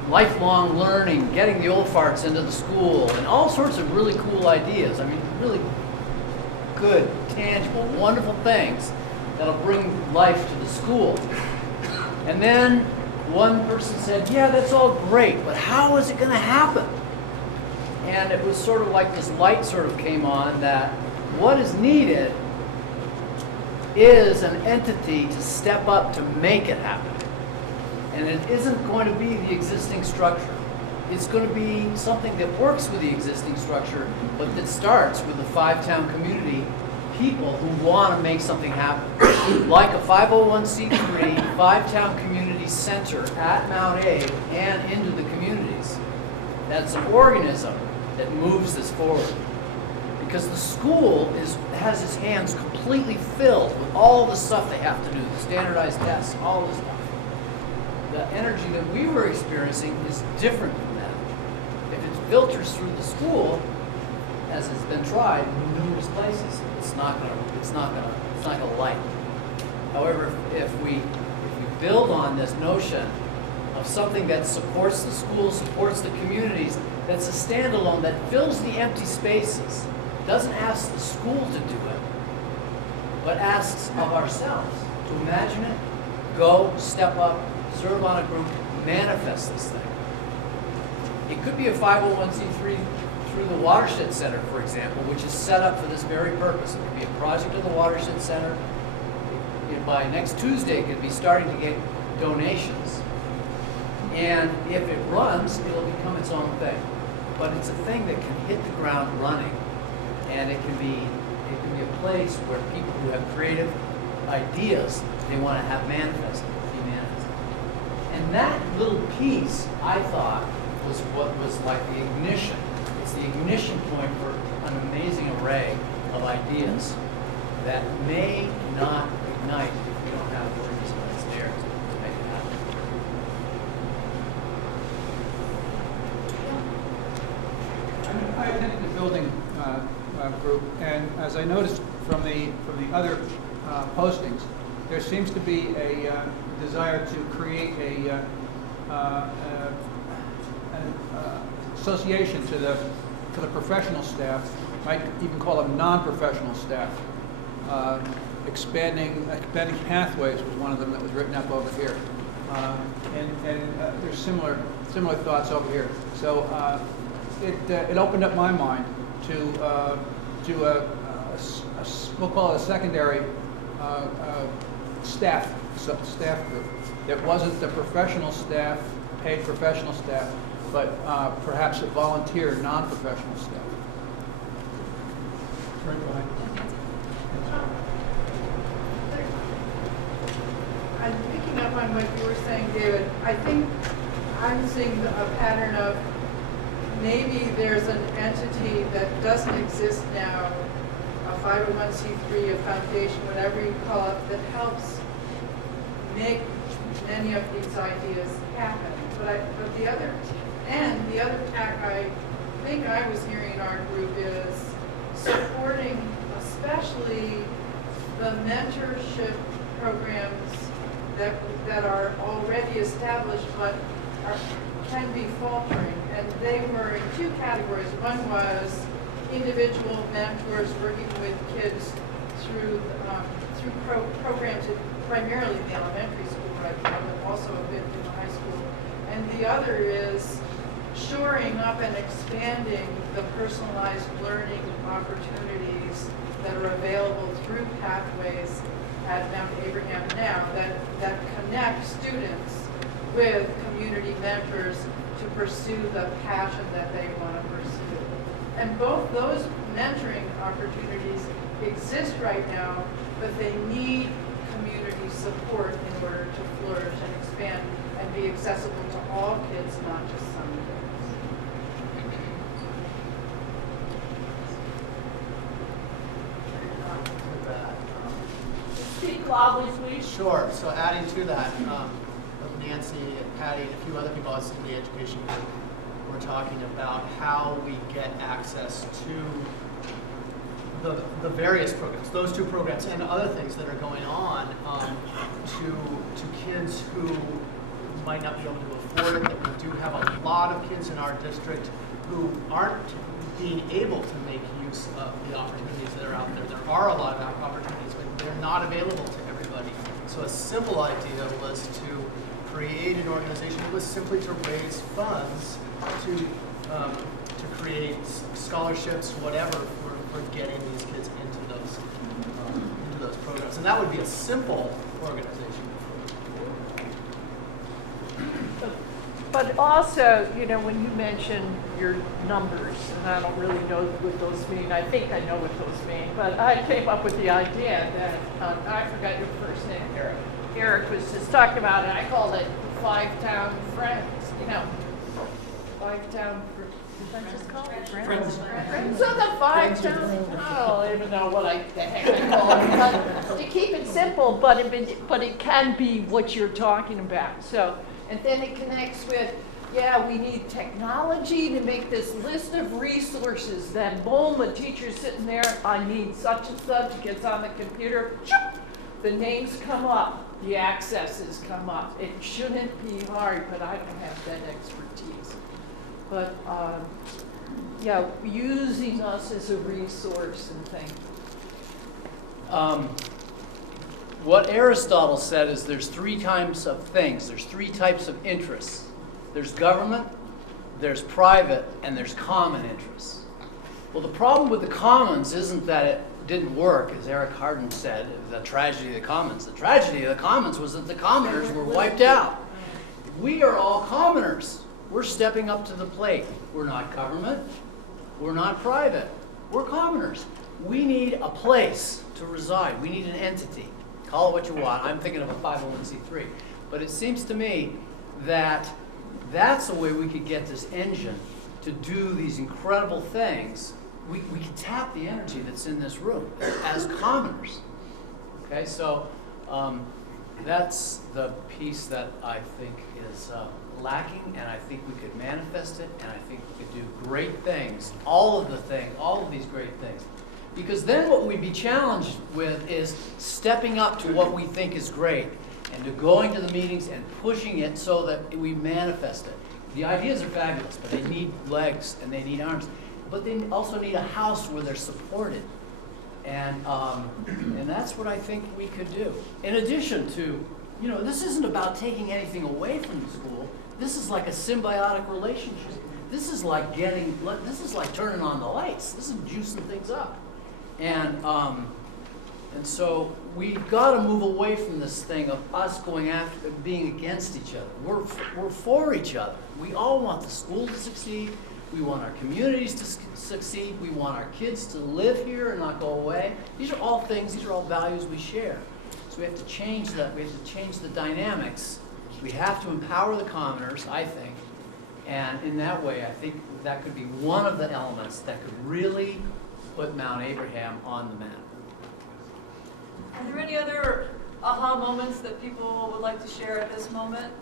lifelong learning, getting the old farts into the school, and all sorts of really cool ideas. I mean, really good, tangible, wonderful things that'll bring life to the school. And then one person said, yeah, that's all great, but how is it going to happen? And it was sort of like this light sort of came on that what is needed is an entity to step up to make it happen. And it isn't going to be the existing structure. It's going to be something that works with the existing structure, but that starts with the five-town community people who want to make something happen. Like a 501c3 five-town community center at Mount Abe and into the communities. That's an organism that moves this forward. Because the school has its hands completely filled with all the stuff they have to do, the standardized tests, all this stuff. The energy that we were experiencing is different from that. If it filters through the school, as it's been tried in numerous places, it's not gonna light. However, if we build on this notion of something that supports the school, supports the communities, that's a standalone that fills the empty spaces, doesn't ask the school to do it, but asks of ourselves to imagine it, go, step up, serve on a group, manifest this thing. It could be a 501c3 through the Watershed Center, for example, which is set up for this very purpose. It could be a project of the Watershed Center. By next Tuesday, it could be starting to get donations. And if it runs, it'll become its own thing. But it's a thing that can hit the ground running. And it can be a place where people who have creative ideas, they want to have manifested, be manifested. And that little piece, I thought, was what was like the ignition. It's the ignition point for an amazing array of ideas that may not ignite if we don't have the reason that's there to make it happen. I attended the building group, and as I noticed from the other postings, there seems to be a desire to create an association to the professional staff. Might even call them non-professional staff. Expanding pathways was one of them that was written up over here, and there's similar thoughts over here. So it opened up my mind to we'll call it a secondary staff group that wasn't the professional staff, paid professional staff, but perhaps a volunteer, non-professional staff. Right behind. I'm picking up on what you were saying, David. I think I'm seeing a pattern of maybe there's an entity that doesn't exist now, a 501c3, a foundation, whatever you call it, that helps make many of these ideas happen. But the other tack I think I was hearing in our group is supporting especially the mentorship programs that are already established but can be faltering. And they were in two categories. One was individual mentors working with kids through programs primarily in the elementary school right now, but also a bit in the high school. And the other is shoring up and expanding the personalized learning opportunities that are available through pathways at Mount Abraham now that connect students with community mentors to pursue the passion that they want to pursue. And both those mentoring opportunities exist right now, but they need community support in order to flourish and expand and be accessible to all kids, not just some kids. Speak loudly, please. Sure. So adding to that, Nancy and Patty and a few other people in the education group were talking about how we get access to the various programs, those two programs, and other things that are going on to kids who might not be able to afford it. That we do have a lot of kids in our district who aren't being able to make use of the opportunities that are out there. There are a lot of opportunities, but they're not available to everybody. So a simple idea was to create an organization that was simply to raise funds to create scholarships, whatever, for getting these kids into those programs. And that would be a simple organization. But also, you know, when you mention your numbers, and I don't really know what those mean, I think I know what those mean, but I came up with the idea that, I forgot your first name, Eric. Eric was just talking about it, I called it Fivetown Friends, you know. Fivetown, did I just call it Friends? Friends of the Fivetown, I don't even know what the heck I call it. But to keep it simple, but it can be what you're talking about, so. And then it connects with, yeah, we need technology to make this list of resources. Then boom, a teacher's sitting there, I need such and such, gets on the computer, the names come up, the accesses come up. It shouldn't be hard, but I don't have that expertise. But yeah, using us as a resource and things. What Aristotle said is there's three types of things. There's three types of interests. There's government, there's private, and there's common interests. Well, the problem with the commons isn't that it didn't work, as Eric Hardin said, it was a tragedy of the commons. The tragedy of the commons was that the commoners were wiped out. We are all commoners. We're stepping up to the plate. We're not government. We're not private. We're commoners. We need a place to reside. We need an entity. Call it what you want. I'm thinking of a 501c3. But it seems to me that that's the way we could get this engine to do these incredible things. We can tap the energy that's in this room as commoners. Okay, so that's the piece that I think is lacking, and I think we could manifest it, and I think we could do great things, all of these great things. Because then what we'd be challenged with is stepping up to what we think is great and to going to the meetings and pushing it so that we manifest it. The ideas are fabulous, but they need legs and they need arms. But they also need a house where they're supported. And that's what I think we could do. In addition to, you know, this isn't about taking anything away from the school. This is like a symbiotic relationship. This is like turning on the lights. This is juicing things up. And so we've got to move away from this thing of us going after, being against each other. We're for each other. We all want the school to succeed. We want our communities to succeed. We want our kids to live here and not go away. These are all things, these are all values we share. So we have to change that. We have to change the dynamics. We have to empower the commoners, I think. And in that way, I think that could be one of the elements that could really put Mount Abraham on the map. Are there any other aha moments that people would like to share at this moment?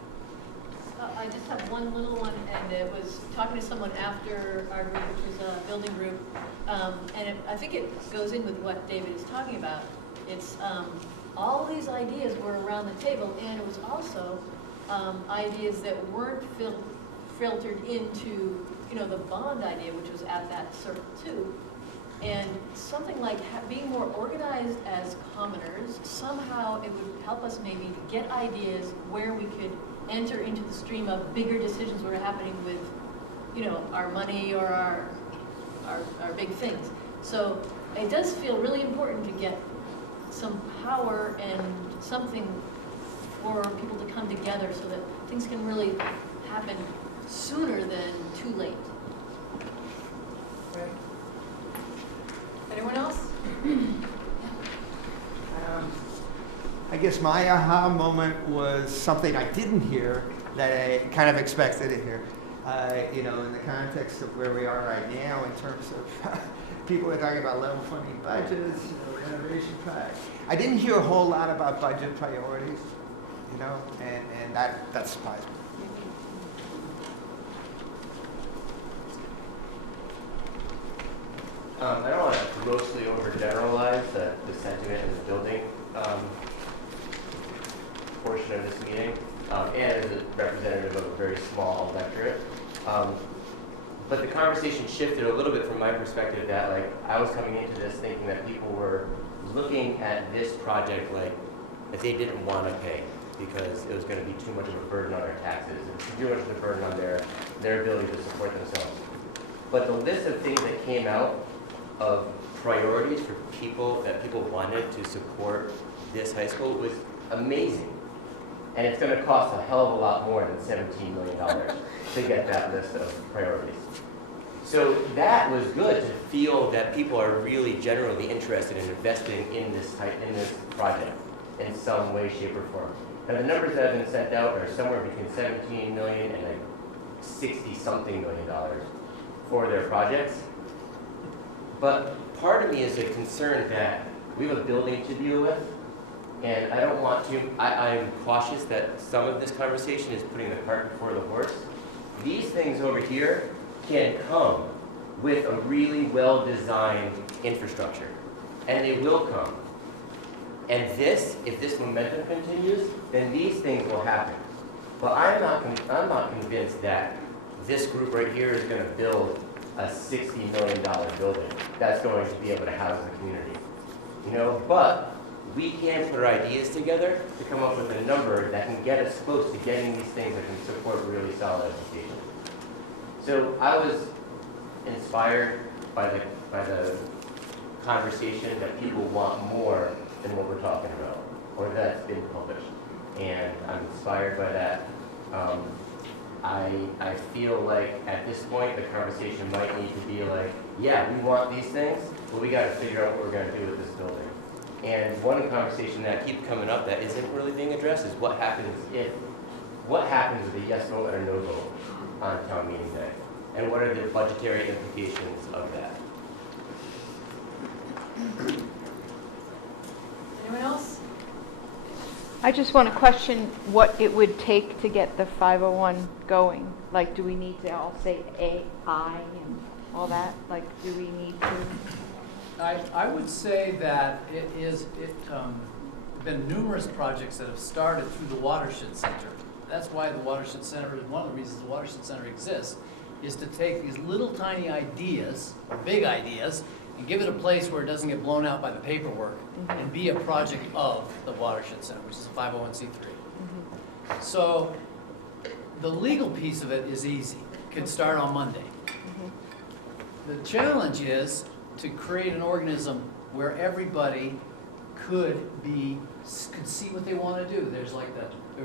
I just have one little one, and it was talking to someone after our group, which was a building group, I think it goes in with what David is talking about. It's all these ideas were around the table, and it was also ideas that weren't filtered into, you know, the bond idea, which was at that circle too. And something like being more organized as commoners, somehow it would help us maybe get ideas where we could enter into the stream of bigger decisions that are happening with, you know, our money or our big things. So it does feel really important to get some power and something for people to come together so that things can really happen sooner than too late. Right. Anyone else? I guess my aha moment was something I didn't hear that I kind of expected to hear. You know, in the context of where we are right now in terms of people are talking about level funding budgets, you know, renovation projects. I didn't hear a whole lot about budget priorities, you know, and that surprised me. I don't want to grossly overgeneralize the sentiment in the building portion of this meeting, and as a representative of a very small electorate. But the conversation shifted a little bit from my perspective that, like, I was coming into this thinking that people were looking at this project like that they didn't want to pay because it was going to be too much of a burden on our taxes and too much of a burden on their ability to support themselves. But the list of things that came out of priorities for people that people wanted to support this high school was amazing. And it's going to cost a hell of a lot more than $17 million to get that list of priorities. So that was good to feel that people are really generally interested in investing in this project in some way, shape, or form. And the numbers that have been sent out are somewhere between $17 million and like $60-something million for their projects. But part of me is a concern that we have a building to deal with, and I don't want to, I'm cautious that some of this conversation is putting the cart before the horse. These things over here can come with a really well-designed infrastructure, and they will come. And this, if this momentum continues, then these things will happen. But I'm not convinced that this group right here is going to build a $60 million building that's going to be able to house the community. You know, but we can put our ideas together to come up with a number that can get us close to getting these things that can support really solid education. So I was inspired by the conversation that people want more than what we're talking about, or that's been published. And I'm inspired by that. I feel like at this point the conversation might need to be like, yeah, we want these things, but we got to figure out what we're going to do with this building. And one conversation that keeps coming up that isn't really being addressed is what happens with a yes vote or no vote on town meeting day, and what are the budgetary implications of that? Anyone else? I just want to question what it would take to get the 501 going. Like, do we need to all say AI and all that? Like, do we need to? I would say that been numerous projects that have started through the Watershed Center. That's why the Watershed Center, one of the reasons the Watershed Center exists, is to take these little tiny ideas, or big ideas, and give it a place where it doesn't get blown out by the paperwork, and be a project of the Watershed Center, which is a 501c3. So the legal piece of it is easy. Could start on Monday. The challenge is to create an organism where everybody could see what they want to do. There's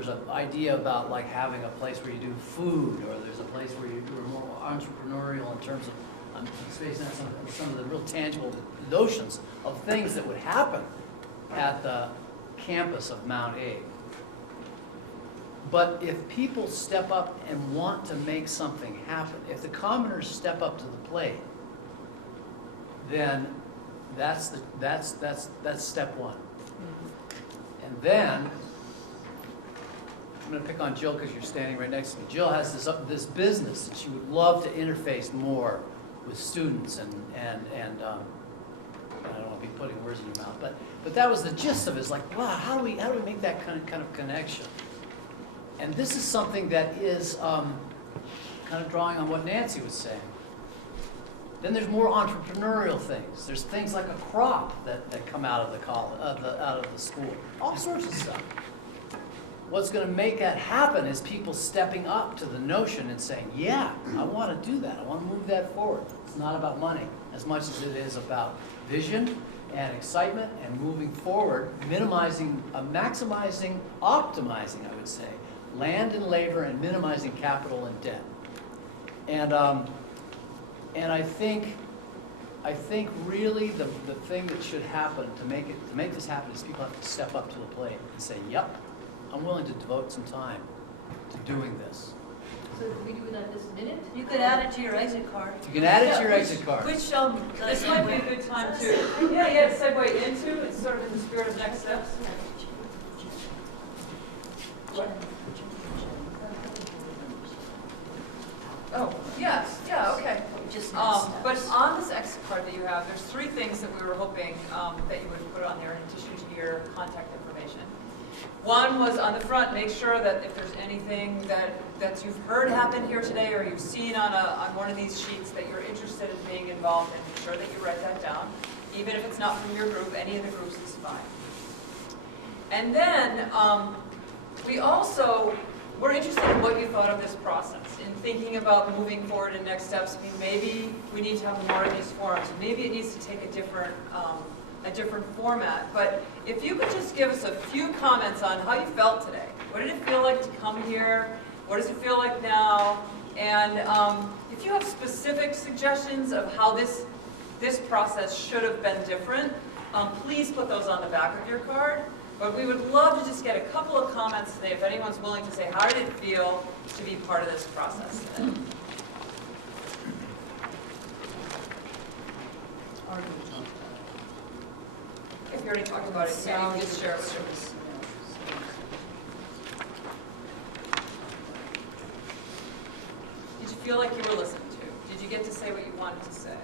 an idea about like having a place where you do food, or there's a place where you are more entrepreneurial in terms of spacing out some of the real tangible notions of things that would happen at the campus of Mount Abe. But if people step up and want to make something happen, if the commoners step up to the plate, then that's step one. And then I'm going to pick on Jill because you're standing right next to me. Jill has this business that she would love to interface more with students and I don't want to be putting words in your mouth, but that was the gist of it. It's like, wow, how do we make that kind of connection? And this is something that is kind of drawing on what Nancy was saying. Then there's more entrepreneurial things. There's things like a crop that come out of the college, out of the school, all sorts of stuff. What's going to make that happen is people stepping up to the notion and saying, yeah, I want to do that. I want to move that forward. It's not about money as much as it is about vision and excitement and moving forward, minimizing, maximizing, optimizing, I would say, land and labor and minimizing capital and debt. And I think really the thing that should happen to make this happen is people have to step up to the plate and say, yep, I'm willing to devote some time to doing this. So do we do that this minute? You could add it to your exit card. You can add it to your exit card. Which, this might be a good time to, segue into, it's sort of in the spirit of next steps. What? Oh, yes, yeah, okay. But on this exit card that you have, there's 3 things that we were hoping that you would put on there in addition to your contact information. One was on the front, make sure that if there's anything that you've heard happen here today or you've seen on one of these sheets that you're interested in being involved in, make sure that you write that down. Even if it's not from your group, any of the groups time. And then we're interested in what you thought of this process, in thinking about moving forward in next steps. I mean, maybe we need to have more of these forums. Maybe it needs to take a different format. But if you could just give us a few comments on how you felt today. What did it feel like to come here? What does it feel like now? And if you have specific suggestions of how this process should have been different, please put those on the back of your card. But we would love to just get a couple of comments today, if anyone's willing to say, how did it feel to be part of this process today? If you already talked about it, can you just share it with us? Did you feel like you were listened to? Did you get to say what you wanted to say?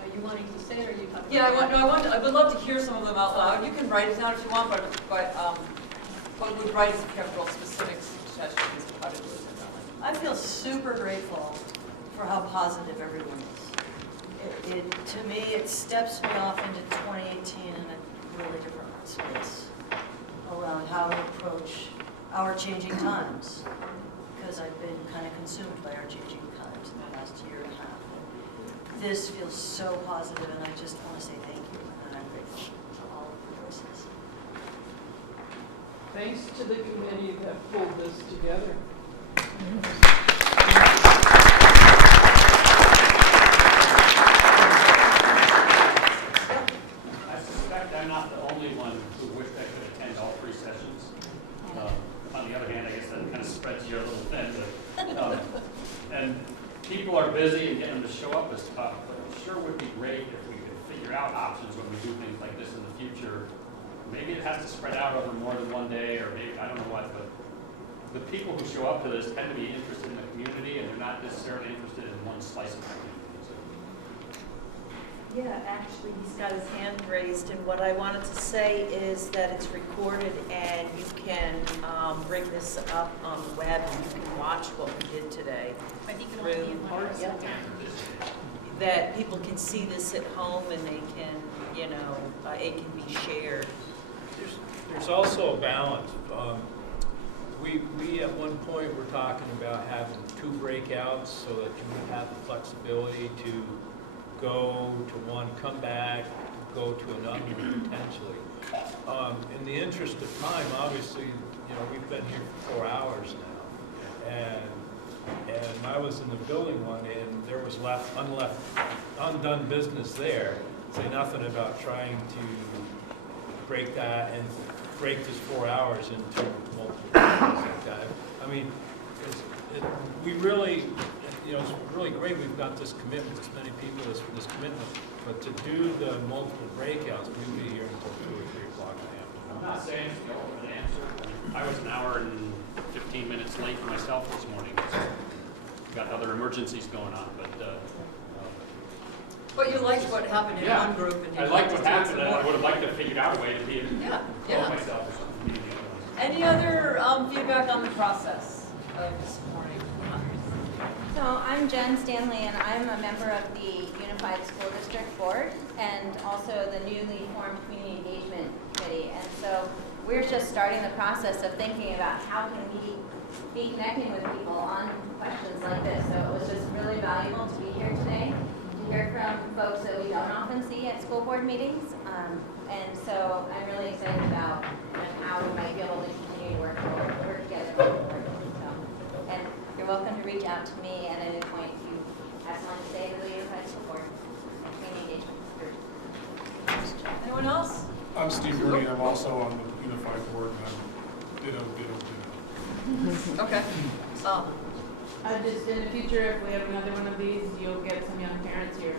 Are you wanting to say it, or are you talking? Yeah, I would love to hear some of them out loud. You can write it down if you want, but would write if you have real specific suggestions of how to do it differently. I feel super grateful for how positive everyone is. To me, it steps me off into 2018 in a really different space around how to approach our changing times, because I've been kind of consumed by our changing times in the last year and a half. This feels so positive, and I just want to say thank you, and I'm grateful for all of the voices. Thanks to the committee that pulled this together. I suspect I'm not the only one who wished I could attend all 3 sessions. On the other hand, I guess that kind of spreads you a little thin. But, and people are busy, and getting them to show up is tough. But it sure would be great if we could figure out options when we do things like this in the future. Maybe it has to spread out over more than one day, or maybe, I don't know what, but the people who show up to this tend to be interested in the community, and they're not necessarily interested in one slice of the community. Yeah, actually, he's got his hand raised, and what I wanted to say is that it's recorded, and you can bring this up on the web, and you can watch what we did today. I think it'll be in parts. Yep. That people can see this at home, and they can, it can be shared. There's also a balance. We at one point were talking about having 2 breakouts so that you would have the flexibility to go to one, come back, go to another potentially. In the interest of time, obviously, we've been here for 4 hours now, and I was in the building one, and there was undone business there. Say nothing about trying to break that and break this 4 hours into multiple things like that. I mean, we really, it's really great we've got this commitment, this many people, this commitment, but to do the multiple breakouts, we'd be here until 2 or 3 o'clock in the afternoon. I'm not saying it's an answer. I was an hour and 15 minutes late for myself this morning. Got other emergencies going on, but you liked what happened in one group, and I liked what happened, and I would have liked to have figured out a way to be able to myself or something. Any other feedback on the process of this morning? So I'm Jen Stanley, and I'm a member of the Unified School District Board and also the newly formed Community Engagement Committee. And so we're just starting the process of thinking about how can we be connecting with people on questions like this. So it was just really valuable to be here today, to hear from folks that we don't often see at school board meetings. And so I'm really excited about how we might be able to continue to work together going forward. And you're welcome to reach out to me at any point if you have something to say to the Unified School Board Community Engagement Group. Anyone else? I'm Steve Rooney. I'm also on the Unified Board, and I'm ditto. Okay. Just in the future, if we have another one of these, you'll get some young parents here.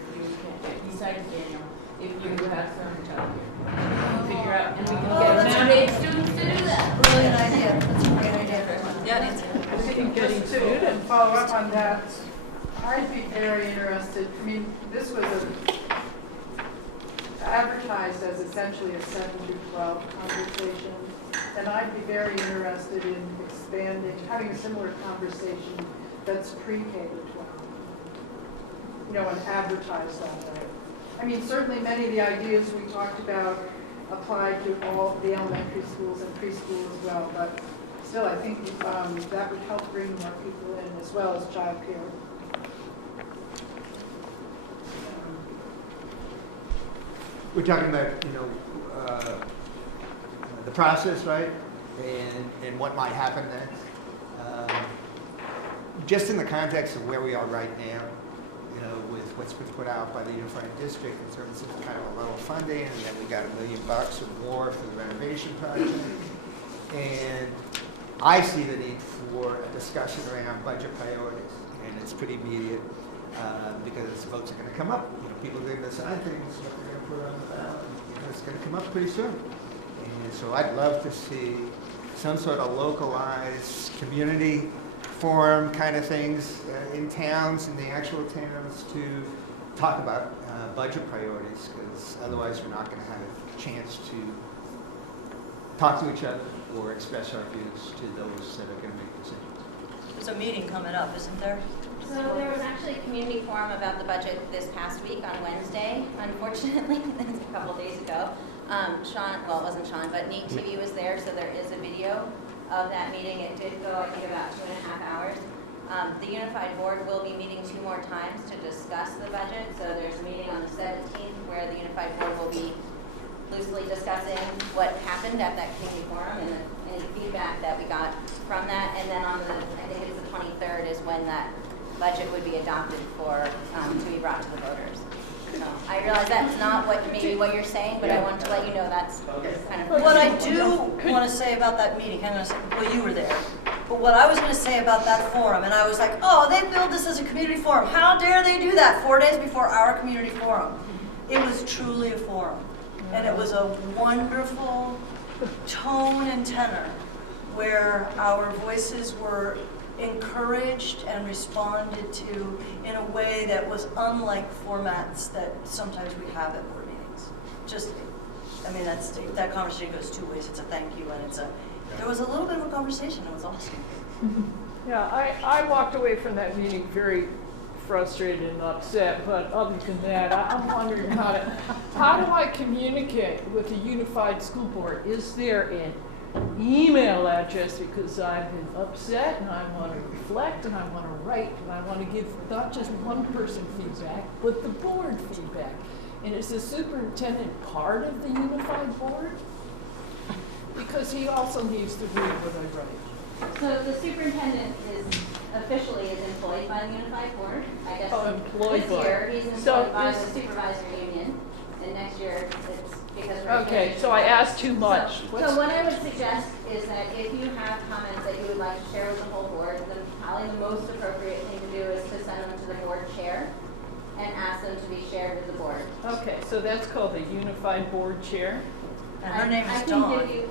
Besides Daniel, if you have some childcare, figure out, and we can get mandated students to do that. Brilliant idea. That's a great idea, everyone. Yeah, Nancy. I think just to follow up on that, I'd be very interested. I mean, this was advertised as essentially a 7 through 12 conversation, and I'd be very interested in expanding, having a similar conversation that's pre-K to 12, and advertised that way. I mean, certainly many of the ideas we talked about apply to all the elementary schools and preschool as well, but still, I think that would help bring more people in as well as childcare. We're talking about, the process, right? And what might happen next. Just in the context of where we are right now, with what's been put out by the Unified District in terms of kind of a level funding, and then we got $1 million or more for the renovation project. And I see the need for a discussion around budget priorities, and it's pretty immediate because votes are going to come up. People are going to decide things, what they're going to put on the ballot. It's going to come up pretty soon. And so I'd love to see some sort of localized community forum kind of things in towns, in the actual towns, to talk about budget priorities, because otherwise we're not going to have a chance to talk to each other or express our views to those that are going to make decisions. There's a meeting coming up, isn't there? So there was actually a community forum about the budget this past week on Wednesday. Unfortunately, a couple days ago, Sean, well, it wasn't Sean, but Neat TV was there, so there is a video of that meeting. It did go, I think, about 2.5 hours. The Unified Board will be meeting 2 more times to discuss the budget. So there's a meeting on the 17th where the Unified Board will be loosely discussing what happened at that community forum and any feedback that we got from that. And then on the, I think it's the 23rd is when that budget would be adopted for, to be brought to the voters. So I realize that's not maybe what you're saying, but I wanted to let you know that's kind of. What I do want to say about that meeting, hang on a second, well, you were there. But what I was going to say about that forum, and I was like, oh, they billed this as a community forum. How dare they do that 4 days before our community forum? It was truly a forum. And it was a wonderful tone and tenor where our voices were encouraged and responded to in a way that was unlike formats that sometimes we have at board meetings. That conversation goes 2 ways. It's a thank you and there was a little bit of a conversation. It was awesome. Yeah, I walked away from that meeting very frustrated and upset, but other than that, I'm wondering how do I communicate with the Unified School Board? Is there an email address, because I've been upset and I want to reflect and I want to write and I want to give not just one person feedback, but the board feedback. And is the superintendent part of the Unified Board? Because he also needs to read what I write. So the superintendent is officially employed by the Unified Board. I guess employed this year he's employed by the supervisory union, and next year it's because we're okay. So I asked too much. So what I would suggest is that if you have comments that you would like to share with the whole board, then probably the most appropriate thing to do is to send them to the board chair and ask them to be shared with the board. Okay, so that's called the Unified Board Chair. And her name is I Dawn. can give you,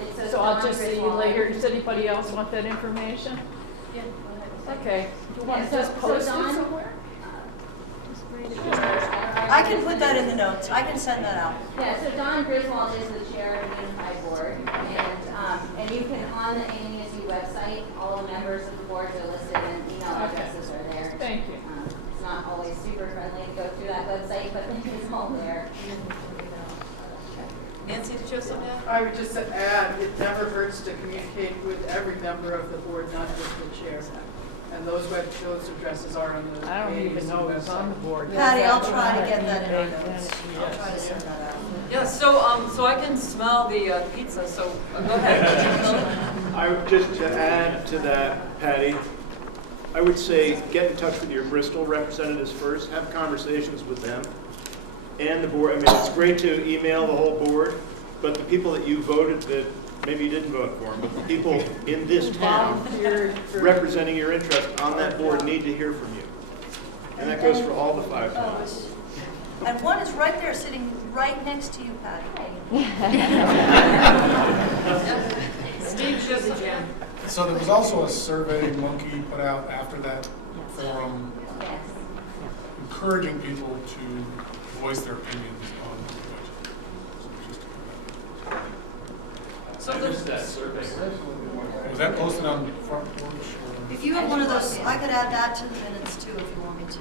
it says So I'll Dawn just see you Griswold. later. Does anybody else want that information? Yeah. Okay. Do you want to just post it somewhere? I can put that in the notes. I can send that out. Yeah, so Dawn Griswold is the chair of the Unified Board, and you can, on the ANUSU website, all the members of the board are listed and email addresses are there. Thank you. It's not always super friendly to go through that website, but it's all there. Nancy, did you have something? I would just add, it never hurts to communicate with every member of the board, not just the chair. And those addresses are on the I don't even know website. who's on the board. Patty, I'll try to get that in our notes. I'll try to send that out. Yeah, so I can smell the pizza, so go ahead. I would just to add to that, Patty, I would say get in touch with your Bristol representatives first, have conversations with them and the board. I mean, it's great to email the whole board, but the people that you voted that maybe you didn't vote for them, but the people in this town representing your interest on that board need to hear from you. And that goes for all the 5 towns. And one is right there, sitting right next to you, Patty. Steve shows the gym. So there was also a survey Monkey put out after that forum, encouraging people to voice their opinions on the budget. So I missed that survey. Was that posted on Front Porch? Or? If you have one of those, I could add that to the minutes too if you want me to.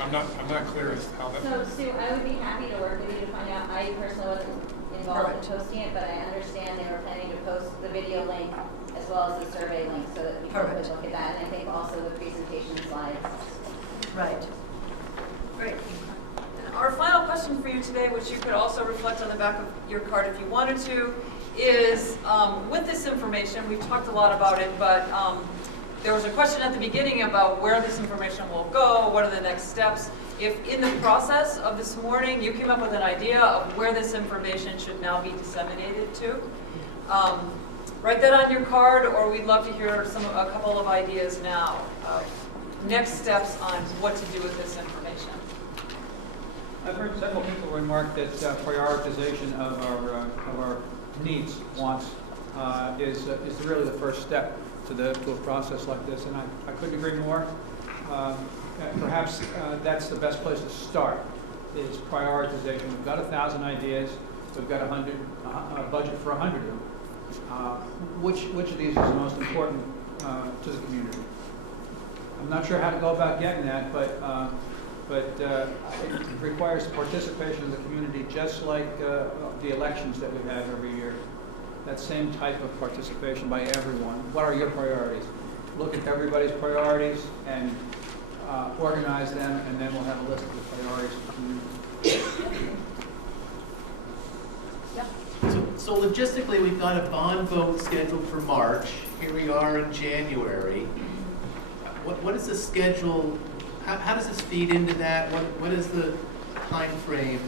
I'm not clear as to how that. So Sue, I would be happy to work with you to find out. I personally wasn't involved in posting it, but I understand they were planning to post the video link as well as the survey link so that people could look at that. And I think also the presentation slides. Right. Great. Our final question for you today, which you could also reflect on the back of your card if you wanted to, is with this information, we've talked a lot about it, but there was a question at the beginning about where this information will go, what are the next steps. If in the process of this morning you came up with an idea of where this information should now be disseminated to, write that on your card, or we'd love to hear a couple of ideas now of next steps on what to do with this information. I've heard several people remark that prioritization of our needs, wants, is really the first step to a process like this, and I couldn't agree more. Perhaps that's the best place to start, is prioritization. We've got 1,000 ideas. We've got a budget for 100 of them. Which of these is the most important to the community? I'm not sure how to go about getting that, but it requires the participation of the community, just like the elections that we have every year. That same type of participation by everyone. What are your priorities? Look at everybody's priorities and organize them, and then we'll have a list of the priorities of the community. So logistically, we've got a bond vote scheduled for March. Here we are in January. What is the schedule? How does this feed into that? What is the time frame?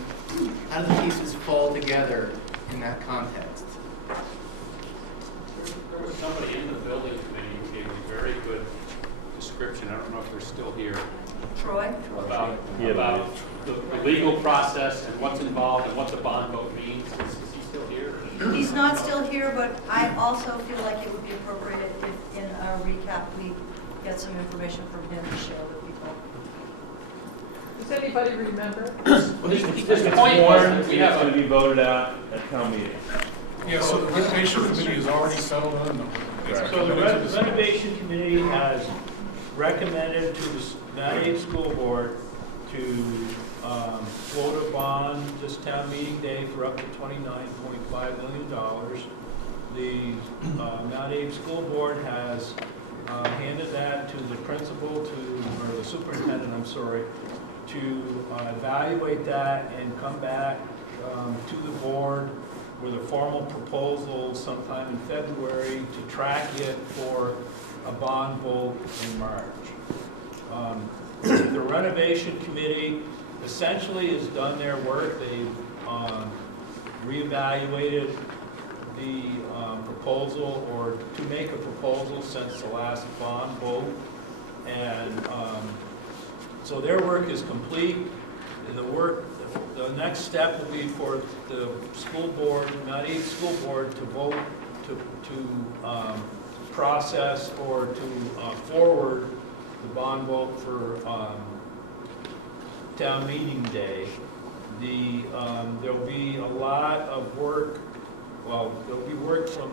How do the pieces fall together in that context? There was somebody in the building committee who gave a very good description. I don't know if they're still here. Troy? About the legal process and what's involved and what the bond vote means. Is he still here? He's not still here, but I also feel like it would be appropriate if in our recap we get some information from him to share with people. Does anybody remember? Well, this point was we have going to be voted out at town meeting. Yeah, so the renovation committee is already settled on them. So the renovation committee has recommended to the Mount School Board to float a bond this town meeting day for up to $29.5 million. The Mount School Board has handed that to the principal, or the superintendent, I'm sorry, to evaluate that and come back to the board with a formal proposal sometime in February to track it for a bond vote in March. The renovation committee essentially has done their work. They've reevaluated the proposal, or to make a proposal since the last bond vote, and so their work is complete. The next step will be for the school board, Mount East School Board, to vote to process or to forward the bond vote for town meeting day. There'll be a lot of work. Well, there'll be work from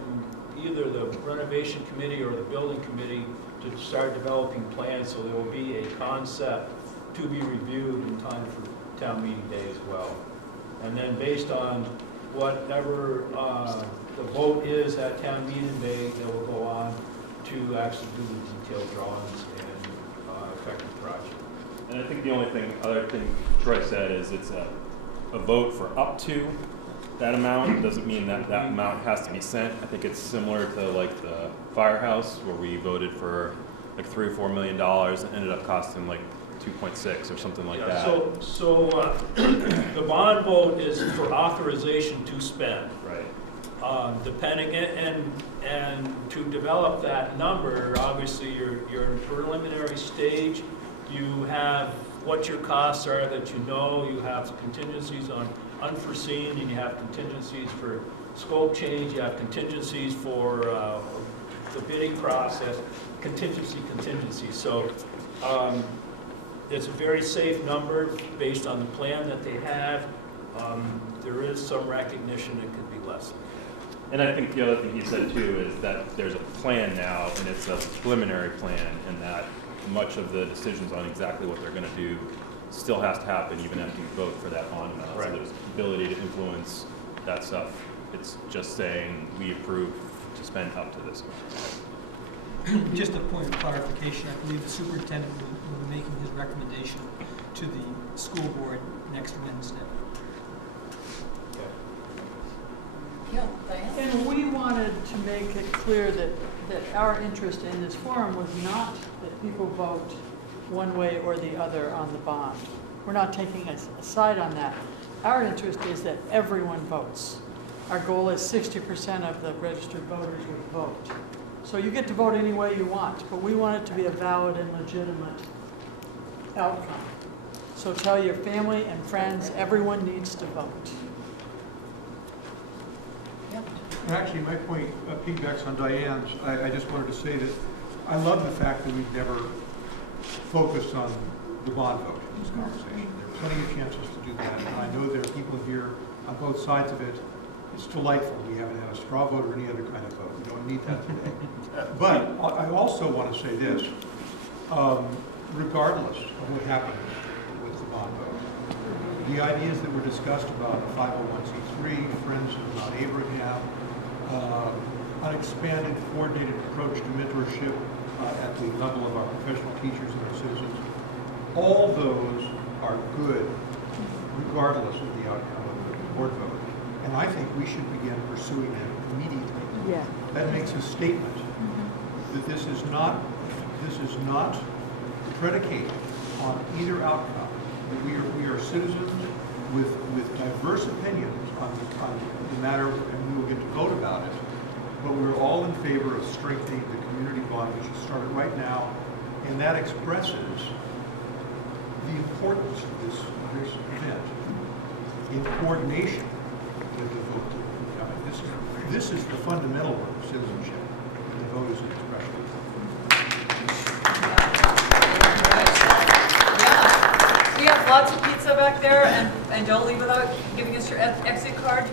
either the renovation committee or the building committee to start developing plans. So there will be a concept to be reviewed in time for town meeting day as well. And then based on whatever the vote is at town meeting day, they will go on to actually do the detailed drawings and affect the project. And I think the other thing Troy said is it's a vote for up to that amount. It doesn't mean that that amount has to be sent. I think it's similar to like the firehouse where we voted for like $3 or $4 million and ended up costing like 2.6 or something like that. So the bond vote is for authorization to spend. Right. Depending and to develop that number, obviously you're in preliminary stage. You have what your costs are that you know. You have contingencies on unforeseen, and you have contingencies for scope change. You have contingencies for the bidding process. Contingency. So it's a very safe number based on the plan that they have. There is some recognition it could be less. And I think the other thing he said too is that there's a plan now, and it's a preliminary plan, and that much of the decisions on exactly what they're going to do still has to happen even after you vote for that bond amount. Right. So there's ability to influence that stuff. It's just saying we approve to spend up to this amount. Just a point of clarification, I believe the superintendent will be making his recommendation to the school board next Wednesday. Yeah, Diane? And we wanted to make it clear that our interest in this forum was not that people vote one way or the other on the bond. We're not taking a side on that. Our interest is that everyone votes. Our goal is 60% of the registered voters would vote. So you get to vote any way you want, but we want it to be a valid and legitimate outcome. So tell your family and friends, everyone needs to vote. Actually, my point piggybacks on Diane's. I just wanted to say that I love the fact that we've never focused on the bond vote in this conversation. There are plenty of chances to do that, and I know there are people here on both sides of it. It's delightful. We haven't had a straw vote or any other kind of vote. We don't need that today. But I also want to say this, regardless of what happens with the bond vote, the ideas that were discussed about a 501c3, Friends of Mount Abraham, an expanded, coordinated approach to mentorship at the level of our professional teachers and our citizens, all those are good regardless of the outcome of the board vote. And I think we should begin pursuing them immediately. Yeah. That makes a statement that this is not predicated on either outcome. That we are citizens with diverse opinions on the matter, and we will get to vote about it. But we're all in favor of strengthening the community bond, which is started right now, and that expresses the importance of this event in coordination with the vote. I mean, this is the fundamental work of citizenship. The vote is an expression. Yeah, we have lots of pizza back there, and don't leave without giving us your exit card.